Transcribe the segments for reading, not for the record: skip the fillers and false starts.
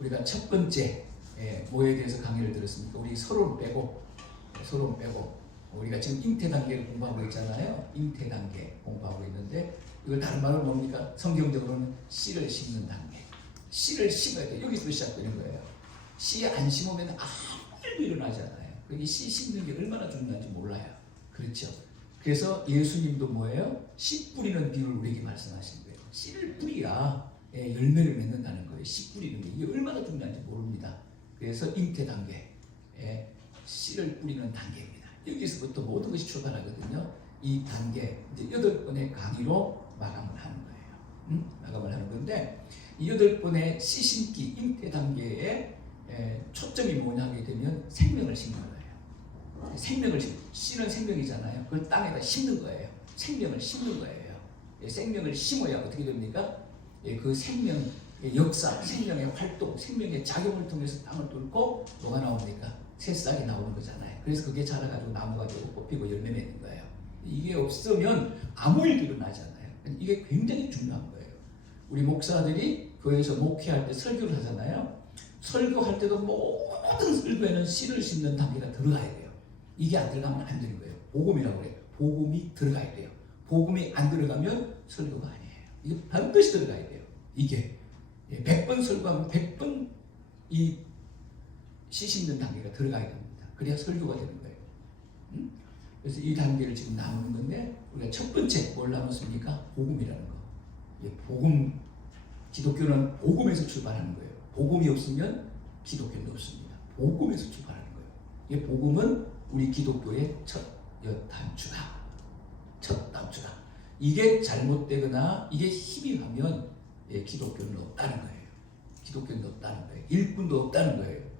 우리가 첫 번째 뭐에 대해서 강의를 들었습니까? 우리 서로를 빼고 우리가 지금 잉태 단계를 공부하고 있잖아요. 잉태 단계 공부하고 있는데 이걸 다른 말로 뭡니까? 성경적으로는 씨를 심는 단계. 씨를 심어야 돼. 여기서 시작되는 거예요. 씨 안 심으면 아무 일도 일어나지 않아요. 이 씨 심는 게 얼마나 중요한지 몰라요. 그렇죠? 그래서 예수님도 뭐예요? 씨 뿌리는 비유를 우리에게 말씀하신 거예요. 씨를 뿌리야 열매를 맺는다는 거예요. 씨 뿌리는 게 이게 얼마나 중요한지 모릅니다. 그래서 잉태 단계, 씨를 뿌리는 단계입니다. 여기서부터 모든 것이 출발하거든요. 이 단계 이제 8번의 강의로 마감을 하는 거예요. 마감을 하는 건데 이 8번의 씨 심기 잉태 단계에 초점이 뭐냐 하게 되면 생명을 심는 거예요. 생명을 씨는 생명이잖아요. 그걸 땅에다 심는 거예요. 생명을 심는 거예요. 생명을 심어야 어떻게 됩니까? 그 생명의 역사, 생명의 활동, 생명의 작용을 통해서 땅을 뚫고 뭐가 나옵니까? 새싹이 나오는 거잖아요. 그래서 그게 자라가지고 나무가 되고 뽑히고 열매 맺는 거예요. 이게 없으면 아무 일도 일어나지 않아요. 이게 굉장히 중요한 거예요. 우리 목사들이 교회에서 목회할 때 설교를 하잖아요. 설교할 때도 모든 설교에는 씨를 심는 단계가 들어가야 돼요. 이게 안 들어가면 안 되는 거예요. 복음이라고 그래요. 복음이 들어가야 돼요. 복음이 안 들어가면 설교가 아니에요. 이게 반드시 들어가야 돼요. 이게 100번 설교하면 100번 이 씨 심는 단계가 들어가야 됩니다. 그래야 설교가 되는 거예요. 그래서 이 단계를 지금 나누는 건데 우리가 첫 번째 뭘 나눴습니까? 복음이라는 거. 복음, 기독교는 복음에서 출발하는 거예요. 복음이 없으면 기독교는 없습니다. 복음에서 출발하는 거예요. 이 복음은 우리 기독교의 첫 단추다. 첫 단추다. 이게 잘못되거나 이게 희미하면 기독교는 없다는 거예요. 기독교는 없다는 거예요. 일꾼도 없다는 거예요.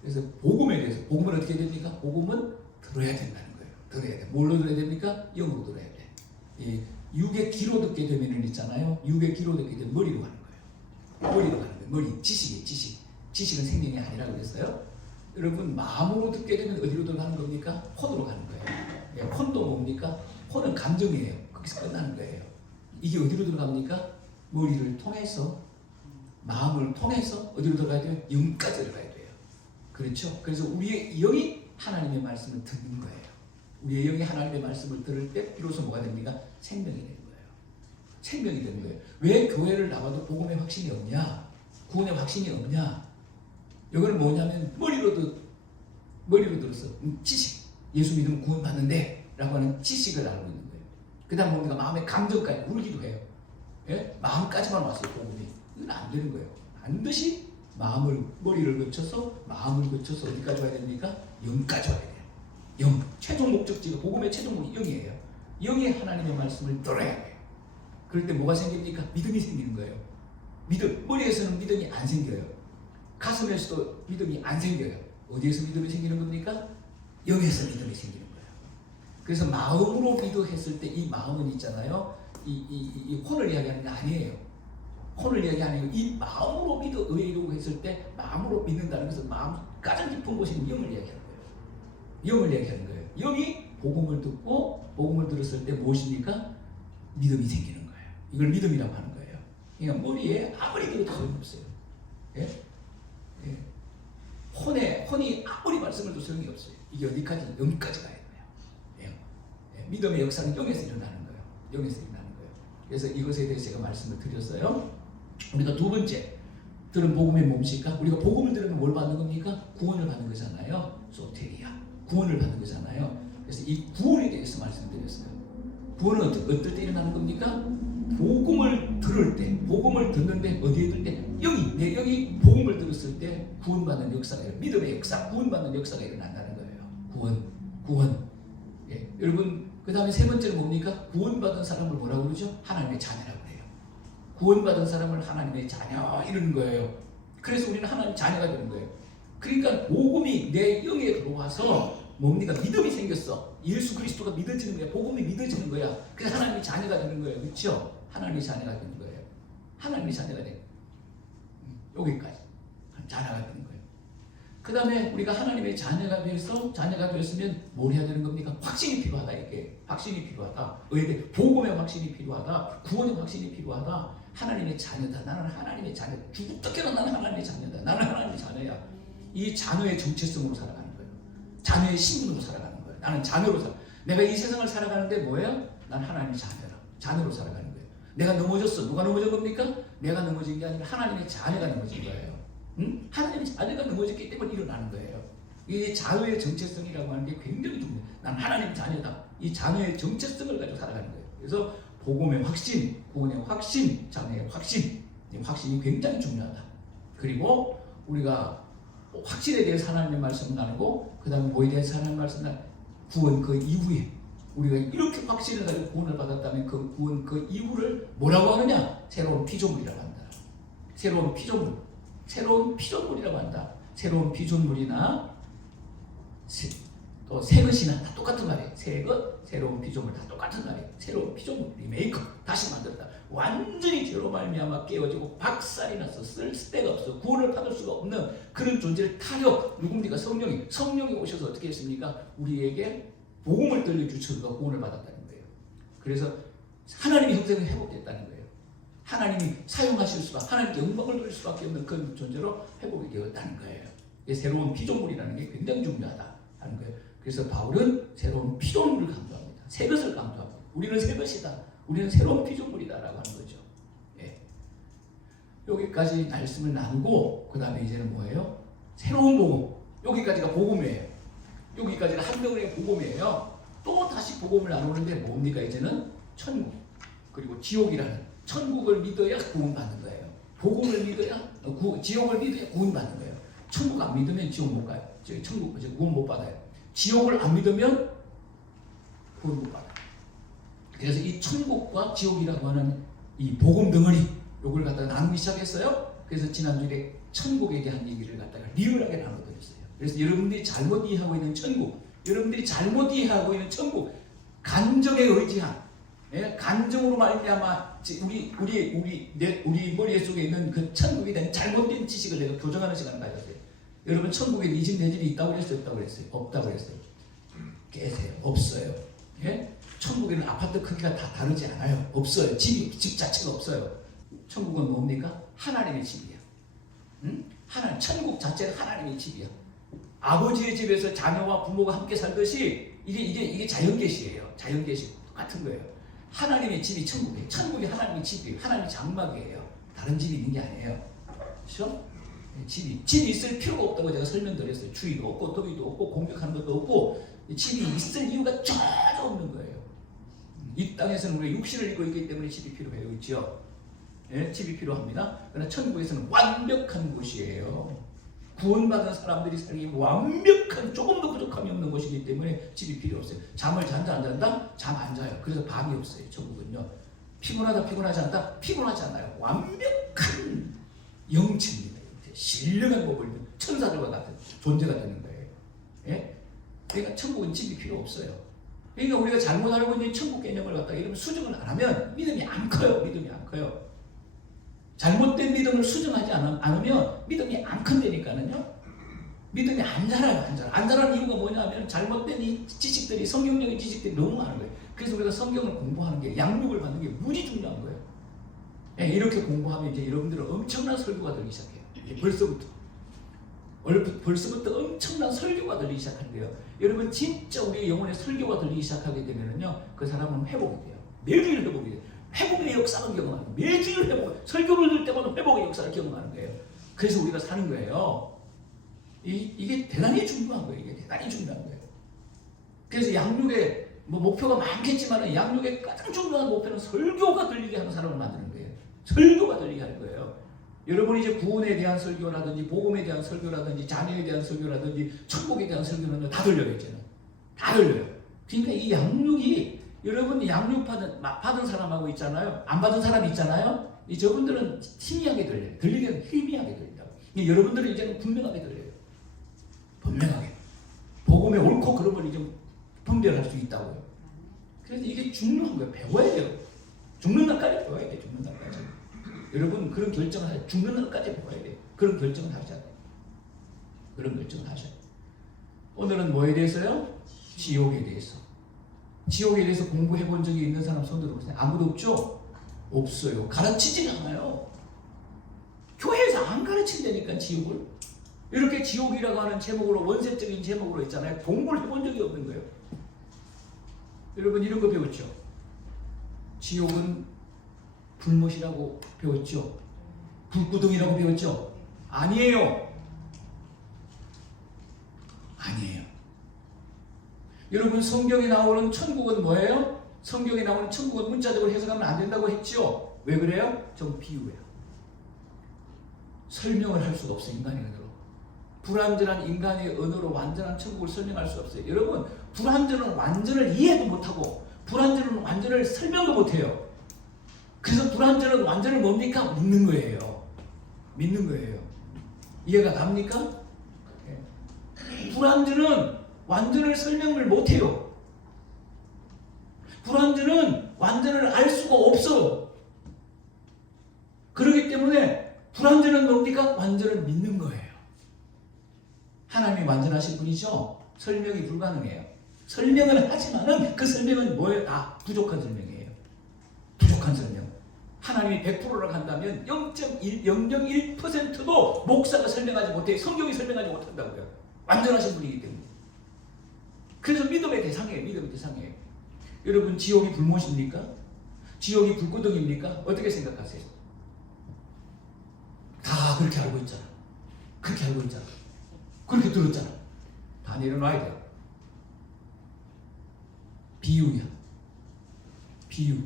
그래서 복음에 대해서 복음은 어떻게 됩니까? 복음은 들어야 된다는 거예요. 들어야 돼. 뭘로 들어야 됩니까? 영으로 들어야 돼. 육의 귀로 듣게 되면은 있잖아요. 육의 귀로 듣게 되면 머리로 가는 거예요. 머리로 가는 거예요. 머리, 지식은 생명이 아니라고 그랬어요. 여러분 마음으로 듣게 되면 어디로 들어가는 겁니까? 혼으로 가는 거예요. 혼도 뭡니까? 혼은 감정이에요. 거기서 끝나는 거예요. 이게 어디로 들어갑니까? 머리를 통해서, 마음을 통해서 어디로 들어가야 돼요? 영까지 들어가야 돼요. 그렇죠? 그래서 우리의 영이 하나님의 말씀을 듣는 거예요. 우리의 영이 하나님의 말씀을 들을 때 비로소 뭐가 됩니까? 생명이 되는 거예요. 생명이 되는 거예요. 왜 교회를 나와도 복음의 확신이 없냐? 구원의 확신이 없냐? 이거는 뭐냐면 머리로 들었어. 지식. 예수 믿으면 구원 받는데 라고 하는 지식을 알고 있는 거예요. 그 다음 뭡니까? 마음의 감정까지 울기도 해요. 마음까지만 왔어요. 복음이. 이건 안 되는 거예요. 반드시 머리를 거쳐서 마음을 거쳐서 어디까지 와야 됩니까? 영까지 와야 돼요. 영. 최종 목적지가 복음의 최종 목적이 영이에요. 영이 하나님의 말씀을 들어야 돼요. 그럴 때 뭐가 생깁니까? 믿음이 생기는 거예요. 믿음. 머리에서는 믿음이 안 생겨요. 가슴에서도 믿음이 안 생겨요. 어디에서 믿음이 생기는 겁니까? 영에서 믿음이 생기는 거예요. 그래서 마음으로 믿어했을 때 이 마음은 있잖아요. 이 혼을 이야기하는 게 아니에요. 혼을 이야기 아니고 이 마음으로 믿어 의로 했을 때 마음으로 믿는다는 것은 마음 가장 깊은 곳인 영을 이야기하는 거예요. 영을 이야기하는 거예요. 영이 복음을 듣고 복음을 들었을 때 무엇입니까? 믿음이 생기는 거예요. 이걸 믿음이라고 하는 거예요. 그러니까 머리에 아무리 들어도 소용없어요. 혼이 아무리 말씀을 해도 소용이 없어요. 이게 어디까지? 영까지 가야 돼요. 믿음의 역사는 영에서 일어나는 거예요. 영에서 일어나는 거예요. 그래서 이것에 대해서 제가 말씀을 드렸어요. 우리가 두 번째 들은 복음이 뭡니까? 우리가 복음을 들으면 뭘 받는 겁니까? 구원을 받는 거잖아요. 소테리아. 구원을 받는 거잖아요. 그래서 이 구원에 대해서 말씀드렸어요. 구원은 어떨 때 일어나는 겁니까? 복음을 들을 때, 복음을 듣는데 어디에 들 때? 내 영이 복음을 들었을 때 구원받는 역사가 일어나요. 믿음의 역사, 구원받는 역사가 일어난다는 거예요. 구원. 여러분, 그 다음에 세 번째는 뭡니까? 구원받은 사람을 뭐라고 그러죠? 하나님의 자녀라고 해요. 구원받은 사람을 하나님의 자녀 이러는 거예요. 그래서 우리는 하나님의 자녀가 되는 거예요. 그러니까 복음이 내 영에 들어와서 뭡니까? 믿음이 생겼어. 예수 그리스도가 믿어지는 거야. 복음이 믿어지는 거야. 그래서 하나님의 자녀가 되는 거예요. 그렇죠? 하나님의 자녀가 되는 거예요. 하나님의 자녀가 되는 거예요. 여기까지 자녀가 되는 거예요. 그 다음에 우리가 하나님의 자녀가 되었으면 뭘 해야 되는 겁니까? 확신이 필요하다. 이게 확신이 필요하다. 복음의 확신이 필요하다. 구원의 확신이 필요하다. 하나님의 자녀다. 나는 하나님의 자녀. 죽었다케는 나는 하나님의 자녀다. 나는 하나님의 자녀야. 이 자녀의 정체성으로 살아가는 거예요. 자녀의 신분으로 살아가는 거예요. 나는 자녀로 살아. 내가 이 세상을 살아가는데 뭐예요? 난 하나님의 자녀라. 자녀로 살아가는 거예요. 내가 넘어졌어. 누가 넘어진 겁니까? 내가 넘어진 게 아니라 하나님의 자녀가 넘어진 거예요. 응? 하나님의 자녀가 넘어졌기 때문에 일어나는 거예요. 이 자녀의 정체성이라고 하는 게 굉장히 중요해요. 난 하나님 자녀다. 이 자녀의 정체성을 가지고 살아가는 거예요. 그래서 복음의 확신, 구원의 확신, 자녀의 확신, 이 확신이 굉장히 중요하다. 그리고 우리가 확신에 대해서 하나님의 말씀을 나누고 그 다음에 뭐에 대해서 하나님의 말씀을 나누고 구원 그 이후에 우리가 이렇게 확신을 가지고 구원을 받았다면 그 구원 그 이후를 뭐라고 하느냐? 새로운 피조물이라고 한다. 새로운 피조물, 새로운 피조물이라고 한다. 새로운 피조물이나 또 새 것이나 다 똑같은 말이에요. 새 것, 새로운 피조물 다 똑같은 말이에요. 새로운 피조물, 리메이크, 다시 만들었다. 완전히 죄로 말미암아 깨어지고 박살이 나서 쓸 데가 없어. 구원을 받을 수가 없는 그런 존재를 타격, 누굽니까? 성령이 오셔서 어떻게 했습니까? 우리에게 복음을 들려주셔서 구원을 받았다는 거예요. 그래서 하나님의 형상이 회복됐다는 거예요. 하나님이 사용하실 수밖에, 하나님께 영광을 돌릴 수밖에 없는 그런 존재로 회복이 되었다는 거예요. 새로운 피조물이라는 게 굉장히 중요하다 하는 거예요. 그래서 바울은 새로운 피조물을 강조합니다. 새 것을 강조합니다. 우리는 새 것이다. 우리는 새로운 피조물이다라고 하는 거죠. 예. 여기까지 말씀을 나누고 그 다음에 이제는 뭐예요? 새로운 복음. 여기까지가 복음이에요. 여기까지가 한 덩어리의 복음이에요. 또 다시 복음을 나누는데 뭡니까? 이제는 천국 그리고 지옥이라는 천국을 믿어야 구원받는 거예요. 복음을 믿어야 지옥을 믿어야 구원받는 거예요. 천국 안 믿으면 지옥 못 가요. 천국 구원 못 받아요. 지옥을 안 믿으면 구원 못 받아요. 그래서 이 천국과 지옥이라고 하는 이 복음 덩어리 요걸 갖다가 나누기 시작했어요. 그래서 지난주에 천국에 대한 얘기를 갖다가 리얼하게 나눠드렸어요. 그래서 여러분들이 잘못 이해하고 있는 천국, 여러분들이 잘못 이해하고 있는 천국, 간정에 의지한, 예? 간정으로 말미암아 우리 머릿 속에 있는 그 천국에 대한 잘못된 지식을 내가 교정하는 시간을 가졌어요. 여러분 천국에 이 집 내 집이 있다고 그랬어요? 없다고 그랬어요? 없다고 그랬어요. 깨세요. 없어요. 예? 천국에는 아파트 크기가 다 다르지 않아요. 없어요. 집 자체가 없어요. 천국은 뭡니까? 하나님의 집이야. 응? 천국 자체가 하나님의 집이야. 아버지의 집에서 자녀와 부모가 함께 살듯이 이게 자연계시예요. 자연계시 똑같은 거예요. 하나님의 집이 천국이에요. 천국이 하나님의 집이에요. 하나님의 장막이에요. 다른 집이 있는 게 아니에요. 그렇죠? 집이 있을 필요가 없다고 제가 설명드렸어요. 주의도 없고 더위도 없고 공격하는 것도 없고 집이 있을 이유가 전혀 없는 거예요. 이 땅에서는 우리가 육신을 입고 있기 때문에 집이 필요해요. 그렇죠? 예, 집이 필요합니다. 그러나 천국에서는 완벽한 곳이에요. 구원받은 사람들이 살기 완벽한 조금도 부족함이 없는 곳이기 때문에 집이 필요 없어요. 잠을 잔다 안 잔다? 잠 안 자요. 그래서 밤이 없어요. 천국은요. 피곤하다 피곤하지 않다? 피곤하지 않아요. 완벽한 영체입니다. 신령한 몸을 천사들과 같은 존재가 되는 거예요. 예? 그러니까 천국은 집이 필요 없어요. 그러니까 우리가 잘못 알고 있는 천국 개념을 갖다가 이러면 수정을 안 하면 믿음이 안 커요. 믿음이 안 커요. 잘못된 믿음을 수정하지 않으면 믿음이 안 큰다니까는요. 믿음이 안 자라요. 안 자라는 이유가 뭐냐면 잘못된 이 지식들이 성경적인 지식들이 너무 많은 거예요. 그래서 우리가 성경을 공부하는 게 양육을 받는 게 무지 중요한 거예요. 예, 이렇게 공부하면 이제 여러분들은 엄청난 설교가 들기 시작해요. 벌써부터 엄청난 설교가 들리기 시작하는 거예요. 여러분 진짜 우리의 영혼의 설교가 들리기 시작하게 되면은요, 그 사람은 회복이 돼요. 매일 회복이 돼요. 회복의 역사를 경험하는 거예요. 매일 회복, 설교를 들을 때마다 회복의 역사를 경험하는 거예요. 그래서 우리가 사는 거예요. 이게 대단히 중요한 거예요. 이게 대단히 중요한 거예요. 그래서 양육의 목표가 많겠지만 양육의 가장 중요한 목표는 설교가 들리게 하는 사람을 만드는 거예요. 설교가 들리게 하는 거예요. 여러분이 이제 구원에 대한 설교라든지 복음에 대한 설교라든지 자녀에 대한 설교라든지 천국에 대한 설교는 다 들려요. 이제는 다 들려요. 그러니까 이 양육이 여러분 양육 받은 사람하고 있잖아요. 안 받은 사람이 있잖아요. 저분들은 희미하게 들려요. 들리기는 희미하게 들린다고. 여러분들은 이제는 분명하게 들려요. 분명하게. 복음의 옳고 그름을 이제 분별할 수 있다고요. 그래서 이게 중요한 거예요. 배워야 돼요. 죽는 날까지 배워야 돼요. 죽는 날까지. 여러분 그런 결정을 하셔야 돼요. 죽는 날까지 배워야 돼요. 그런 결정을 하셔야 돼요. 그런 결정을 하셔야 돼요. 오늘은 뭐에 대해서요? 지옥에 대해서. 지옥에 대해서 공부해 본 적이 있는 사람 손 들어보세요. 아무도 없죠? 없어요. 가르치지 않아요. 교회에서 안 가르친다니까 지옥을. 이렇게 지옥이라고 하는 제목으로, 원색적인 제목으로 있잖아요. 공부를 해본 적이 없는 거예요. 여러분 이런 거 배웠죠? 지옥은 불못이라고 배웠죠? 불구덩이라고 배웠죠? 아니에요. 아니에요. 여러분 성경에 나오는 천국은 뭐예요? 성경에 나오는 천국은 문자적으로 해석하면 안 된다고 했죠? 왜 그래요? 전 비유예요. 설명을 할 수가 없어요. 인간의 언어로. 불완전한 인간의 언어로 완전한 천국을 설명할 수 없어요. 여러분 불완전한 완전을 이해도 못하고 불완전한 완전을 설명도 못해요. 그래서 불완전한 완전을 뭡니까? 믿는 거예요. 믿는 거예요. 이해가 갑니까? 불완전은 완전을 설명을 못해요. 불완전은 완전을 알 수가 없어. 그렇기 때문에 불완전은 뭡니까? 완전을 믿는 거예요. 하나님이 완전하신 분이죠. 설명이 불가능해요. 설명은 하지만은 그 설명은 뭐예요? 다 부족한 설명이에요. 부족한 설명. 하나님이 100%라고 한다면 0.1%도 목사가 설명하지 못해요. 성경이 설명하지 못한다고요. 완전하신 분이기 때문에. 그래서 믿음의 대상이에요. 믿음의 대상이에요. 여러분 지옥이 불못입니까? 지옥이 불구덩입니까? 어떻게 생각하세요? 다 그렇게 알고 있잖아. 그렇게 알고 있잖아. 그렇게 들었잖아. 다 내려놔야 돼요. 비유야. 비유.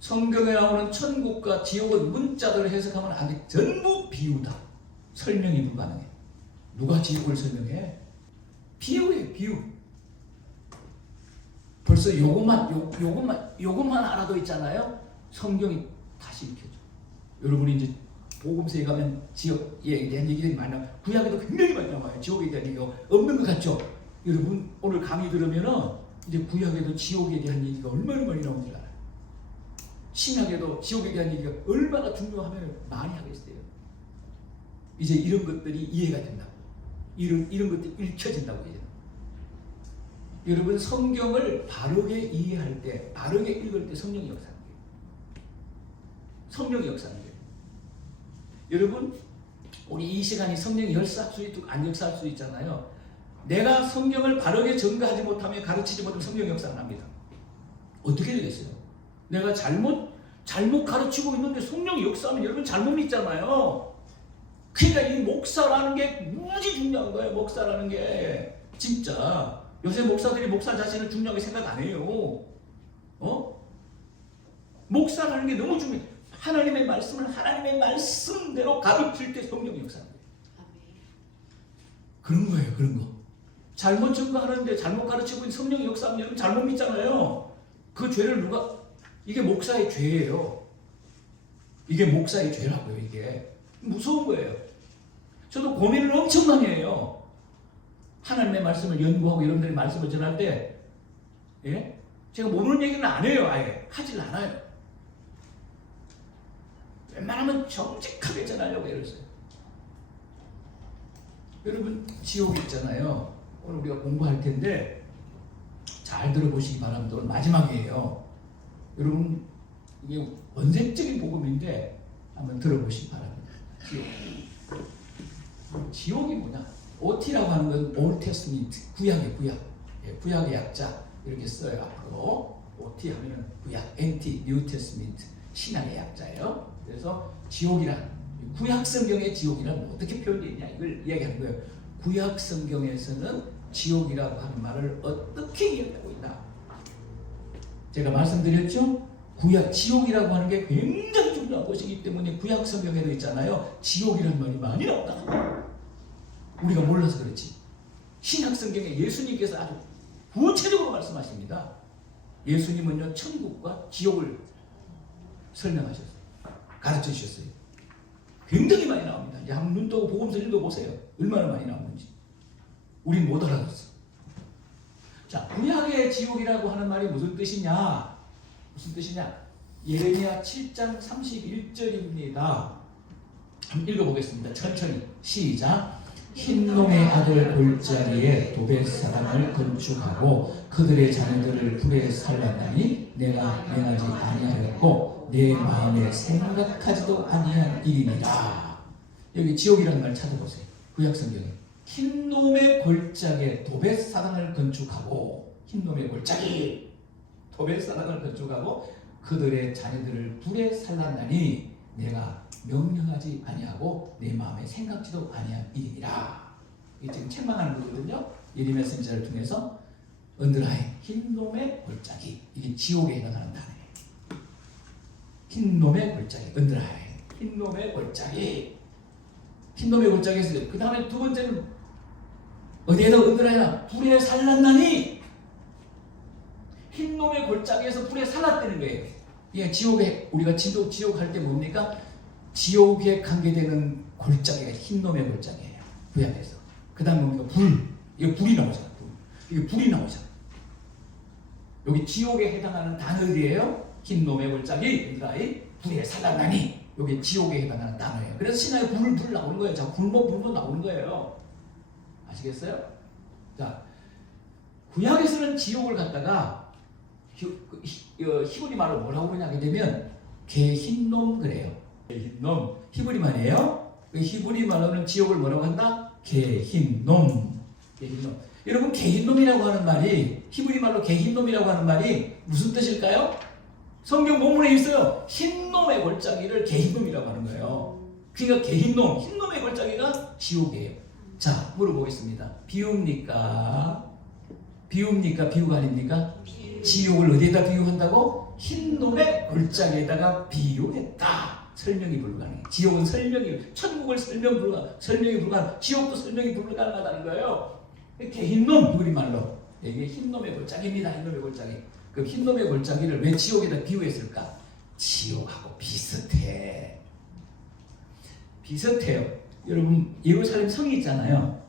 성경에 나오는 천국과 지옥은 문자대로 해석하면 안 돼. 전부 비유다. 설명이 불가능해. 누가 지옥을 설명해? 비유예요. 비유. 벌써 요것만 알아도 있잖아요. 성경이 다시 읽혀줘. 여러분이 이제 복음서에 가면 지옥에 대한 얘기들이 많이 나와요. 구약에도 굉장히 많이 나와요. 지옥에 대한 얘기가 없는 것 같죠? 여러분 오늘 강의 들으면은 이제 구약에도 지옥에 대한 얘기가 얼마나 많이 나오는지 알아요. 신약에도 지옥에 대한 얘기가 얼마나 중요하면 많이 하겠어요. 이제 이런 것들이 이해가 된다고. 이런 것들이 읽혀진다고 이제. 여러분 성경을 바르게 이해할 때, 바르게 읽을 때 성령이 역사하는 거예요. 성령이 역사하는 거예요. 여러분 우리 이 시간이 성령이 역사할 수 있고 안 역사할 수 있잖아요. 내가 성경을 바르게 전가하지 못하면, 가르치지 못하면 성령이 역사 안 합니다. 어떻게 되겠어요? 내가 잘못 가르치고 있는데 성령이 역사하면 여러분 잘못 믿잖아요. 그러니까 이 목사라는 게 무지 중요한 거예요. 목사라는 게 진짜. 요새 목사들이 목사 자신을 중요하게 생각 안 해요. 목사라는 게 너무 중요해. 하나님의 말씀을 하나님의 말씀대로 가르칠 때 성령이 역사하는 거예요. 그런 거예요. 그런 거. 잘못 증거하는데 잘못 가르치고 있는 성령이 역사하면 여러분 잘못 믿잖아요. 그 죄를 누가, 이게 목사의 죄예요. 이게 목사의 죄라고요. 이게 무서운 거예요. 저도 고민을 엄청 많이 해요. 하나님의 말씀을 연구하고 여러분들의 말씀을 전할 때, 예? 제가 모르는 얘기는 안 해요. 아예 하질 않아요. 웬만하면 정직하게 전하려고 애를써요. 여러분 지옥 있잖아요. 오늘 우리가 공부할 텐데 잘 들어보시기 바랍니다. 오늘 마지막이에요. 여러분 이게 원색적인 복음인데 한번 들어보시기 바랍니다. 지옥이 뭐냐? OT라고 하는 건 Old Testament, 구약의 구약. 예, 구약의 약자 이렇게 써요. 앞으로 OT 하면은 구약, NT, New Testament, 신약의 약자예요. 그래서 지옥이란, 구약 성경의 지옥이란 어떻게 표현되어 있냐 이걸 이야기하는 거예요. 구약 성경에서는 지옥이라고 하는 말을 어떻게 이야기하고 있나? 제가 말씀드렸죠? 구약 지옥이라고 하는 게 굉장히 중요한 것이기 때문에 구약 성경에도 있잖아요. 지옥이라는 말이 많이 나온다. 우리가 몰라서 그렇지. 신약 성경에 예수님께서 아주 구체적으로 말씀하십니다. 예수님은요 천국과 지옥을 설명하셨어요. 가르쳐 주셨어요. 굉장히 많이 나옵니다. 이제 한번 눈 뜨고 복음서 읽어보세요. 얼마나 많이 나오는지. 우린 못 알아듣어. 자, 구약의 지옥이라고 하는 말이 무슨 뜻이냐? 무슨 뜻이냐? 예레미야 7장 31절입니다. 한번 읽어보겠습니다. 천천히 시작. 흰놈의 아들 골짜기에 도벳 사람을 건축하고 그들의 자녀들을 불에 살랐나니 내가 명하지 아니하였고 내 마음에 생각하지도 아니한 일이니라. 여기 지옥이라는 말 찾아보세요. 구약성경에 흰놈의 골짜기에 도벳사당을 건축하고, 흰놈의 골짜기 도벳사당을 건축하고 그들의 자녀들을 불에 살랐나니 내가 명령하지 아니하고 내 마음에 생각지도 아니한 일이니라. 이게 지금 책망하는 거거든요. 예레미야 선지자를 통해서 언드라이 흰놈의 골짜기, 이게 지옥에 해당하는 단어예요. 흰놈의 골짜기, 언드라이 흰놈의 골짜기, 흰놈의 골짜기에서 그 다음에 두 번째는 어디에다 언드라이나 불에 살랐나니, 흰놈의 골짜기에서 불에 살랐다는 거예요. 이게 지옥에, 우리가 지옥 할 때 뭡니까? 지옥에 관계되는 골짜기가 흰놈의 골짜기예요. 구약에서. 그 다음에 뭡니까? 불. 이거 불이 나오잖아. 이게 불이 나오잖아. 여기 지옥에 해당하는 단어들이에요. 흰놈의 골짜기, 언드라이 불에 살랐나니. 여기 지옥에 해당하는 단어예요. 그래서 신화에 불 나오는 거예요. 자, 불도 나오는 거예요. 아시겠어요? 자, 구약에서는 지옥을 갖다가 히브리 말로 뭐라고 그러냐 되면 개흰놈 그래요. 개흰놈 히브리 말이에요. 히브리 말로는 지옥을 뭐라고 한다? 개흰놈. 개흰놈. 여러분, 개흰놈이라고 하는 말이, 히브리 말로 개흰놈이라고 하는 말이 무슨 뜻일까요? 성경 본문에 있어요. 흰놈의 골짜기를 개흰놈이라고 하는 거예요. 그러니까 개흰놈, 흰놈의 골짜기가 지옥이에요. 자, 물어보겠습니다. 비유입니까? 비유가 아닙니까? 지옥을 어디에다 비유한다고? 흰놈의 골짜기에다가 비유했다. 설명이 불가능해. 지옥은 설명이, 천국을 설명이 불가능, 지옥도 설명이 불가능하다는 거예요. 개흰놈, 우리말로. 이게 흰놈의 골짜기입니다. 흰놈의 골짜기. 그 흰놈의 골짜기를 왜 지옥에다 비유했을까? 지옥하고 비슷해. 비슷해요. 여러분, 예루살렘 성이 있잖아요.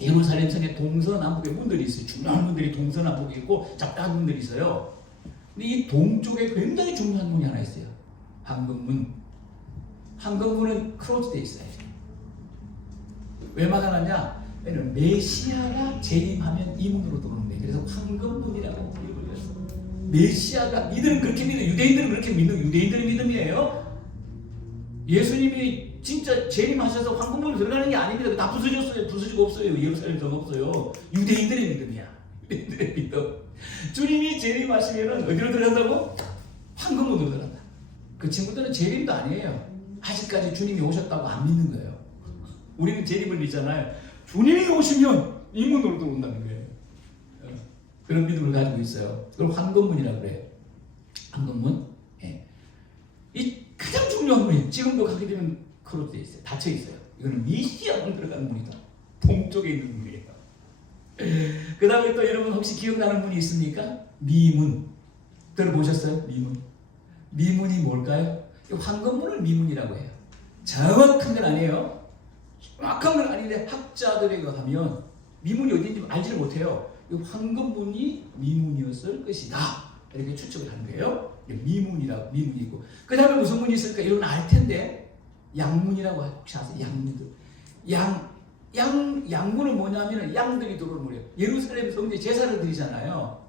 예루살렘 성에 동서남북의 문들이 있어요. 중요한 문들이 동서남북에 있고 작다한 문들이 있어요. 근데 이 동쪽에 굉장히 중요한 문이 하나 있어요. 황금문. 황금문은 크로즈되어 있어요. 왜 막아놨냐? 왜냐면 메시아가 재림하면 이 문으로 들어오는 거예요. 그래서 황금문이라고 이름을 했어. 메시아가, 이들은 그렇게 믿어. 유대인들은 그렇게 믿는, 유대인들의 믿음이에요. 예수님이 진짜 재림하셔서 황금문으로 들어가는 게 아닙니다. 다 부서졌어요. 부서지고 없어요. 예루살렘 전 없어요. 유대인들의 믿음이야. 유대인들의 믿음. 주님이 재림하시면 어디로 들어간다고? 황금문으로 들어간다. 그 친구들은 재림도 아니에요. 아직까지 주님이 오셨다고 안 믿는 거예요. 우리는 재림을 믿잖아요. 주님이 오시면 이 문으로 들어온다는 거예요. 그런 믿음을 가지고 있어요. 그걸 황금문이라고 그래요. 황금문. 예. 이 가장 중요한 문이 지금도 가게 되면 크로스되어 있어요. 닫혀 있어요. 이거는 메시아만 들어가는 문이다. 동쪽에 있는 문이에요. 그 다음에 또 여러분 혹시 기억나는 문이 있습니까? 미문. 들어보셨어요? 미문. 미문이 뭘까요? 황금문을 미문이라고 해요. 정확한 건 아니에요. 정확한 건 아닌데 학자들에 가면 미문이 어딘지 알지를 못해요. 이 황금문이 미문이었을 것이다. 이렇게 추측을 하는 거예요. 미문이라고, 미문이 있고. 그 다음에 무슨 문이 있을까? 이런 알 텐데. 양문이라고 혹시 아세요? 양문들. 양문은 뭐냐면 양들이 들어오는 문이에요. 예루살렘 성지에 제사를 드리잖아요.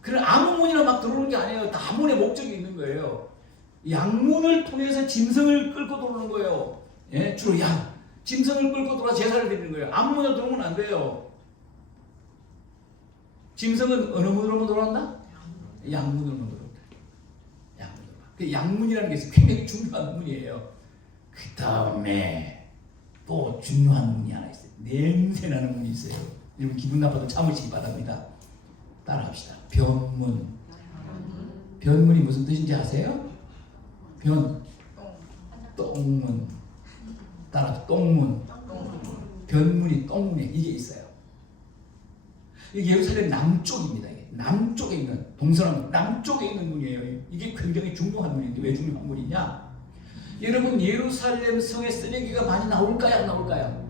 그런 아무 문이나 막 들어오는 게 아니에요. 다 문의 목적이 있는 거예요. 양문을 통해서 짐승을 끌고 들어오는 거예요. 예? 주로 양. 짐승을 끌고 들어와 제사를 드리는 거예요. 아무 문으로 들어오면 안 돼요. 짐승은 어느 문으로만 들어온다? 양문으로만 들어온다. 양문으로. 그 양문이라는 게 굉장히 중요한 문이에요. 그 다음에 또 중요한 문이 하나 있어요. 냄새나는 문이 있어요. 여러분 기분 나빠도 참으시기 바랍니다. 따라합시다. 변문. 변문이 무슨 뜻인지 아세요? 똥문. 따라 똥문. 변문이 똥문에 이게 있어요. 이게 예루살렘 남쪽입니다. 이게. 남쪽에 있는 동서남 남쪽에 있는 문이에요. 이게 굉장히 중요한 문인데 왜 중요한 문이냐? 여러분 예루살렘 성에 쓰레기가 많이 나올까요? 안 나올까요?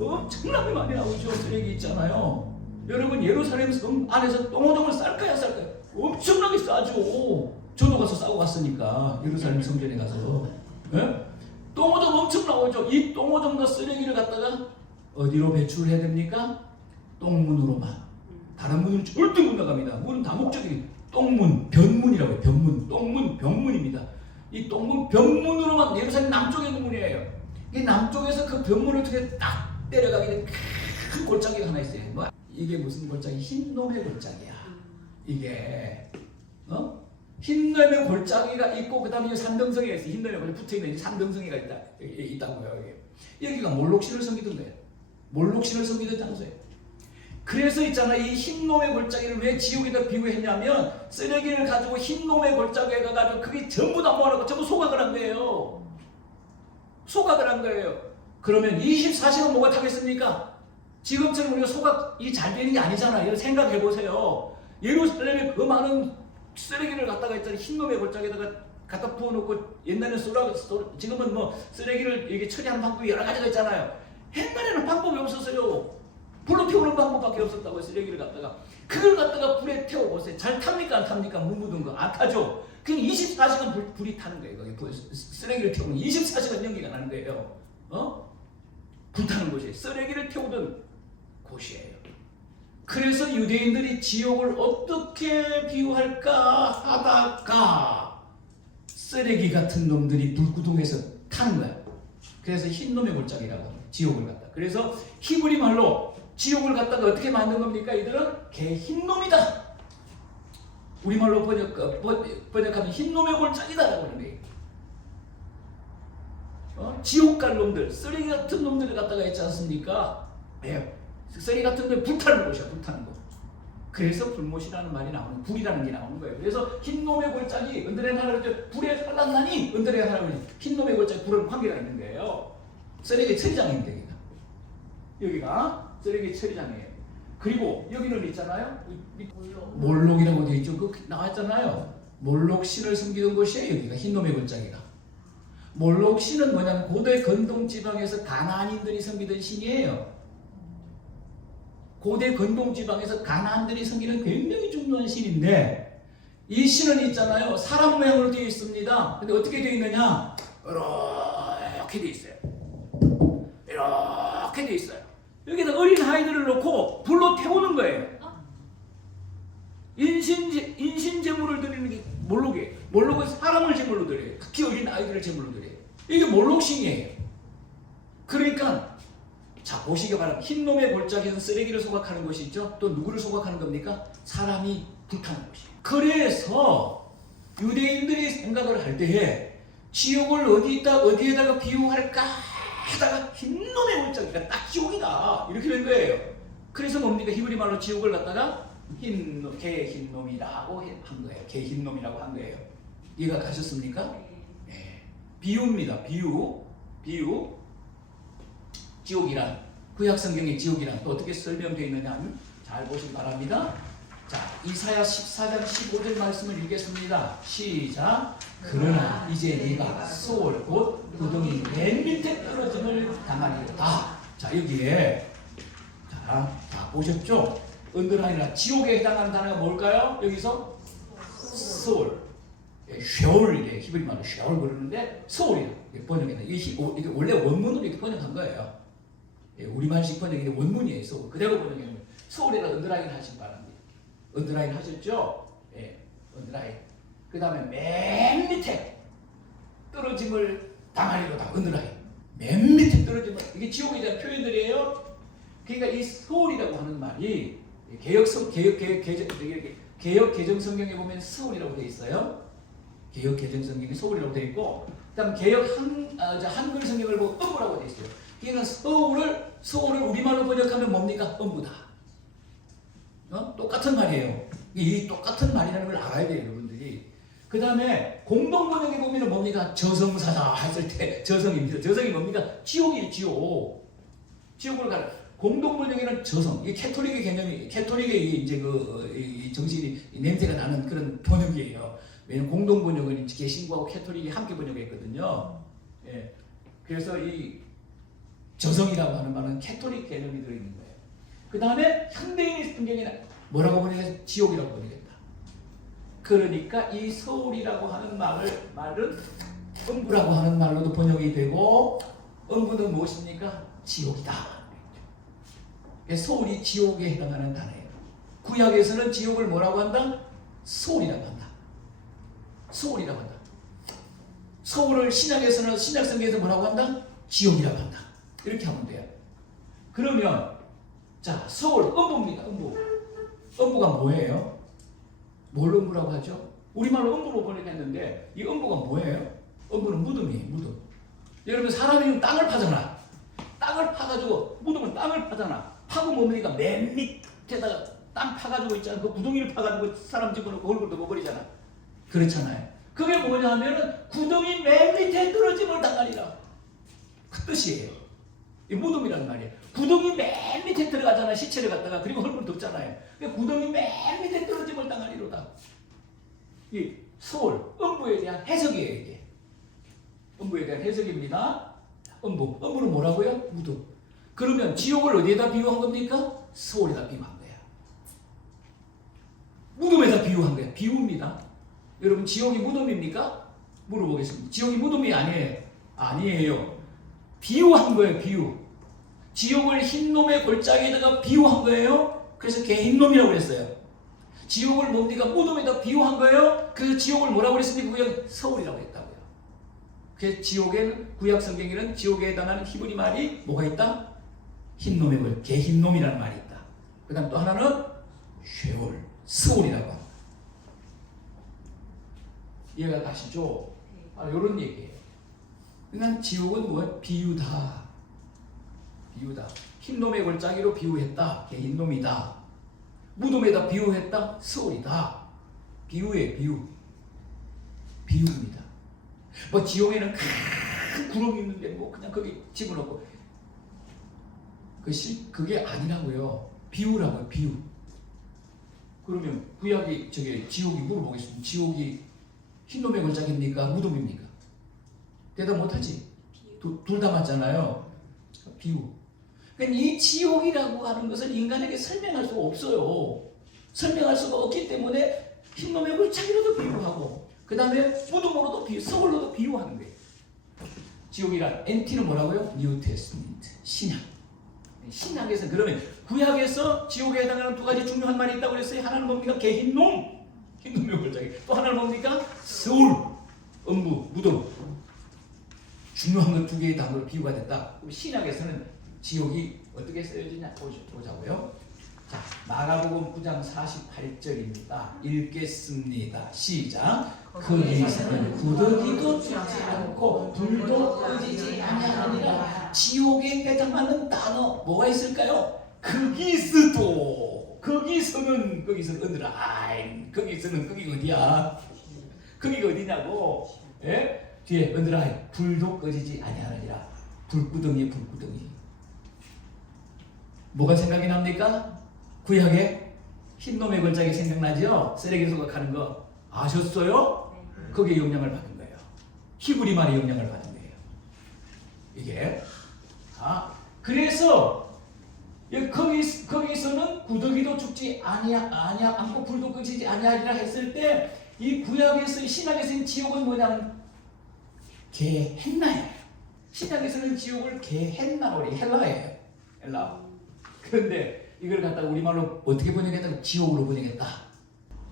엄청나게 많이 나오죠. 쓰레기 있잖아요. 여러분 예루살렘 성 안에서 똥오줌을 쌀까요? 쌀까요? 엄청나게 싸죠. 저도 가서 싸고 왔으니까 예루살렘 성전에 가서. 네? 똥오줌 엄청 나오죠. 이 똥오줌과 쓰레기를 갖다가 어디로 배출해야 됩니까? 똥문으로만. 다른 문은 절대 못 나갑니다. 문은 다목적인 똥문, 변문이라고 해요. 변문, 똥문, 변문입니다. 이 똥문 병문으로만 예루살렘 남쪽에 있는 문이에요. 이 남쪽에서 그 병문을 통해 딱 때려가게 된 큰 골짜기가 하나 있어요. 뭐 이게 무슨 골짜기? 흰놈의 골짜기야. 이게 흰놈의 골짜기가 있고 그 다음에 산등성이가 있어요. 흰놈의 골짜기 붙어있는 산등성이가 있다고요. 여기가 몰록신을 섬기던 거예요. 몰록신을 섬기던 장소예요. 그래서 있잖아, 이 흰놈의 골짜기를 왜 지옥에다 비유했냐면 쓰레기를 가지고 흰놈의 골짜기에 가가지고 그게 전부 다 모아놓고 전부 소각을 한 거예요. 소각을 한 거예요. 그러면 24시간 뭐가 타겠습니까? 지금처럼 우리가 소각이 잘 되는 게 아니잖아. 이걸 생각해 보세요. 예루살렘에 그 많은 쓰레기를 갖다가 있잖아, 흰놈의 골짜기에다가 갖다 부어놓고, 옛날에는 지금은 뭐 쓰레기를 이렇게 처리하는 방법이 여러 가지가 있잖아요. 옛날에는 방법이 없었어요. 불로 태우는 방법밖에 없었다고. 쓰레기를 갖다가 그걸 갖다가 불에 태워보세요. 잘 탑니까 안 탑니까? 물 묻은 거 안 타죠. 그냥 24시간 불이 타는 거예요. 거기 쓰레기를 태우면 24시간 연기가 나는 거예요. 불타는 곳이에요. 쓰레기를 태우던 곳이에요. 그래서 유대인들이 지옥을 어떻게 비유할까 하다가 쓰레기 같은 놈들이 불구덩에서 타는 거야. 그래서 흰놈의 골짜기라고 합니다. 지옥을 갖다. 그래서 히브리 말로 지옥을 갖다가 어떻게 만든 겁니까? 이들은 개 흰놈이다. 우리말로 번역하면 흰놈의 골짜기다라고 하는 거예요. 지옥 갈 놈들, 쓰레기 같은 놈들을 갖다가 있지 않습니까? 네. 쓰레기 같은 놈들 불타는 곳이야, 불타는 곳. 그래서 불못이라는 말이 나오는, 불이라는 게 나오는 거예요. 그래서 흰놈의 골짜기, 은드레 하나를 불에 살랐나니 은드레 하나를 흰놈의 골짜기 불은 관계가 있는 거예요. 쓰레기 처리장인데 여기가 쓰레기 처리장이에요. 그리고 여기는 있잖아요. 몰록이라고 되어 있죠. 그 나왔잖아요. 몰록 신을 섬기던 곳이에요. 여기가 흰놈의 골짜기가. 몰록 신은 뭐냐면 고대 건동 지방에서 가나안인들이 섬기던 신이에요. 고대 건동 지방에서 가나안들이 섬기는 굉장히 중요한 신인데, 이 신은 있잖아요, 사람 모양으로 되어 있습니다. 근데 어떻게 되어 있느냐? 이렇게 되어 있어요. 이렇게 되어 있어요. 여기다 어린 아이들을 놓고 불로 태우는 거예요. 인신 제물을 드리는 게 몰록이에요. 몰록은 사람을 제물로 드려요. 특히 어린 아이들을 제물로 드려요. 이게 몰록신이에요. 그러니까 자, 보시기 바랍니다. 흰놈의 골짜기에서 쓰레기를 소각하는 것이 있죠. 또 누구를 소각하는 겁니까? 사람이 불타는 것이에요. 그래서 유대인들이 생각을 할 때에 지옥을 어디에다가 비유할까 하다가 흰놈의 골짜기가 딱 지옥이다, 이렇게 된 거예요. 그래서 뭡니까? 히브리 말로 지옥을 갖다가 개 흰놈이라고 한 거예요. 개 흰놈이라고 한 거예요. 이해가 가셨습니까? 네. 비유입니다. 비유. 지옥이란, 구약 성경의 지옥이란 또 어떻게 설명되어 있느냐 잘 보시기 바랍니다. 자, 이사야 14장 15절 말씀을 읽겠습니다. 시작. 그러나 이제 네가 소월 곧 구덩이 맨 밑에 떨어짐을 당하리로다. 자, 여기에 자 보셨죠? 언더라인이나 지옥에 해당하는 단어가 뭘까요? 여기서 소월, 쉐올이래. 히브리 말로 쉐올 그러는데 소월이다. 번역했다. 이게 원래 원문으로 이렇게 번역한 거예요. 우리말식 번역이 원문이에요. 소월. 그대로 번역한 거예요. 소월이라 언더라인 하시기 바랍니다. 언더라인 하셨죠? 예, 언더라인. 그 다음에 맨 밑에 떨어짐을 당하리로다. 언더라인. 맨 밑에 떨어짐을, 이게 지옥에 대한 표현들이에요. 그러니까 이 소월이라고 하는 말이 개혁 개정 성경에 보면 소월이라고 되어 있어요. 개혁 개정 성경에 소월이라고 되어 있고, 그다음 개혁 한글 성경을 보고 엄부라고 되어 있어요. 그러니까 소월을 우리말로 번역하면 뭡니까? 엄부다. 똑같은 말이에요. 이 똑같은 말이라는 걸 알아야 돼요, 여러분들이. 그 다음에 공동 번역에 보면 뭡니까? 저성사자 했을 때 저성입니다. 저성이 뭡니까? 지옥이에요, 지옥. 지옥을 가는. 공동 번역에는 저성. 이 캐톨릭의 개념이, 캐톨릭의 이제 이 정신이 냄새가 나는 그런 번역이에요. 왜냐면 공동 번역은 개신교하고 캐톨릭이 함께 번역했거든요. 예. 그래서 이 저성이라고 하는 말은 캐톨릭 개념이 들어있는 거예요. 그 다음에 현대인의 성경에는 뭐라고 번역해서 지옥이라고 번역했다. 그러니까 이 서울이라고 하는 말은 음부라고 하는 말로도 번역이 되고, 음부는 무엇입니까? 지옥이다. 서울이 지옥에 해당하는 단어예요. 구약에서는 지옥을 뭐라고 한다? 소울이라고 한다. 소울이라고 한다. 서울을 신약에서는 신약성경에서 뭐라고 한다? 지옥이라고 한다. 이렇게 하면 돼요. 그러면 자, 서울 음부입니다. 음부가 뭐예요? 뭘 음부라고 하죠? 우리말로 음부로 번역했는데 이 음부가 뭐예요? 음부는 무덤이에요. 무덤. 여러분 사람이 땅을 파잖아. 땅을 파가지고 무덤은 땅을 파잖아. 파고 뭡니까? 맨 밑에다가 땅 파가지고 있잖아. 그 구덩이를 파가지고 사람 집어넣고 얼굴 넣어버리잖아. 그렇잖아요. 그게 뭐냐 하면은 구덩이 맨 밑에 떨어짐을 당하리라. 그 뜻이에요. 이 무덤이란 말이에요. 구덩이 맨 밑에 들어가잖아. 시체를 갖다가. 그리고 얼굴 덮잖아요. 구덩이 맨 밑에 떨어짐을 당하리로다. 이 서울, 음부에 대한 해석이에요. 이게. 음부에 대한 해석입니다. 음부는 뭐라고요? 무덤. 그러면 지옥을 어디에다 비유한 겁니까? 서울에다 비유한 거야. 무덤에다 비유한 거야. 비유입니다. 여러분 지옥이 무덤입니까? 물어보겠습니다. 지옥이 무덤이 아니에요. 아니에요. 비유한 거예요. 비유. 지옥을 흰놈의 골짜기에다가 비유한 거예요. 그래서 개 흰놈이라고 그랬어요. 지옥을 뭡니까? 무덤에다 비유한 거예요. 그래서 지옥을 뭐라고 그랬습니까? 그냥 서울이라고 했다고요. 그래서 지옥에는 구약 성경에는 지옥에 해당하는 히브리 말이 뭐가 있다? 흰놈의 골, 개 흰놈이라는 말이 있다. 그 다음 또 하나는 쉐올, 서울이라고 합니다. 이해가 가시죠? 이런 얘기예요. 그러니까 지옥은 뭐야? 비유다. 비유다. 흰놈의 골짜기로 비유했다. 개 흰놈이다. 무덤에다 비유했다. 서울이다. 비유예요. 비유입니다. 뭐 지옥에는 큰 구름이 있는데 뭐 그냥 거기 집어넣고 그게 아니라고요. 비유라고요. 비유. 그러면 구약이 지옥이 물어보겠습니다. 지옥이 흰놈의 골짜기입니까? 무덤입니까? 대답 못하지. 둘 다 맞잖아요. 비유. 그러니까 이 지옥이라고 하는 것을 인간에게 설명할 수가 없어요. 설명할 수가 없기 때문에 흰놈의 골짜기로도 비유하고 그 다음에 무덤으로도 서울로도 비유하는 거예요. 지옥이란 NT는 뭐라고요? 뉴 테스트먼트, 신약. 신약에서 그러면 구약에서 지옥에 해당하는 두 가지 중요한 말이 있다고 그랬어요. 하나는 뭡니까? 개 흰놈, 흰놈의 골짜기. 또 하나는 뭡니까? 서울, 음부, 무덤. 중요한 건 두 개의 단어로 비유가 됐다. 신약에서는 지옥이 어떻게 쓰여지냐 보자고요. 자, 마가복음 9장 48절입니다. 읽겠습니다. 시작. 거기서는 구더기도 죽지 않고 불도 꺼지지 아니하니라. 지옥에 해당하는 단어 뭐가 있을까요? 거기서는 어느라. 거기서는 거기가 어디야? 거기가 어디냐고? 예? 뒤에 어느라 불도 꺼지지 아니하니라. 불구덩이. 뭐가 생각이 납니까? 구약에 흰놈의 골짜기 생각나죠? 쓰레기 소각하는 거 아셨어요? 거기에 영향을 받은 거예요. 히브리 말에 영향을 받은 거예요. 이게 그래서 거기서는 구더기도 죽지 않고 불도 꺼지지 아니하리라 했을 때 이 구약에서 신약에서는 지옥은 뭐냐면 게헨나예요. 신약에서는 지옥을 게헨나로 헬라예요. 헬라. 그런데 이걸 갖다가 우리말로 어떻게 번역했다고? 지옥으로 번역했다.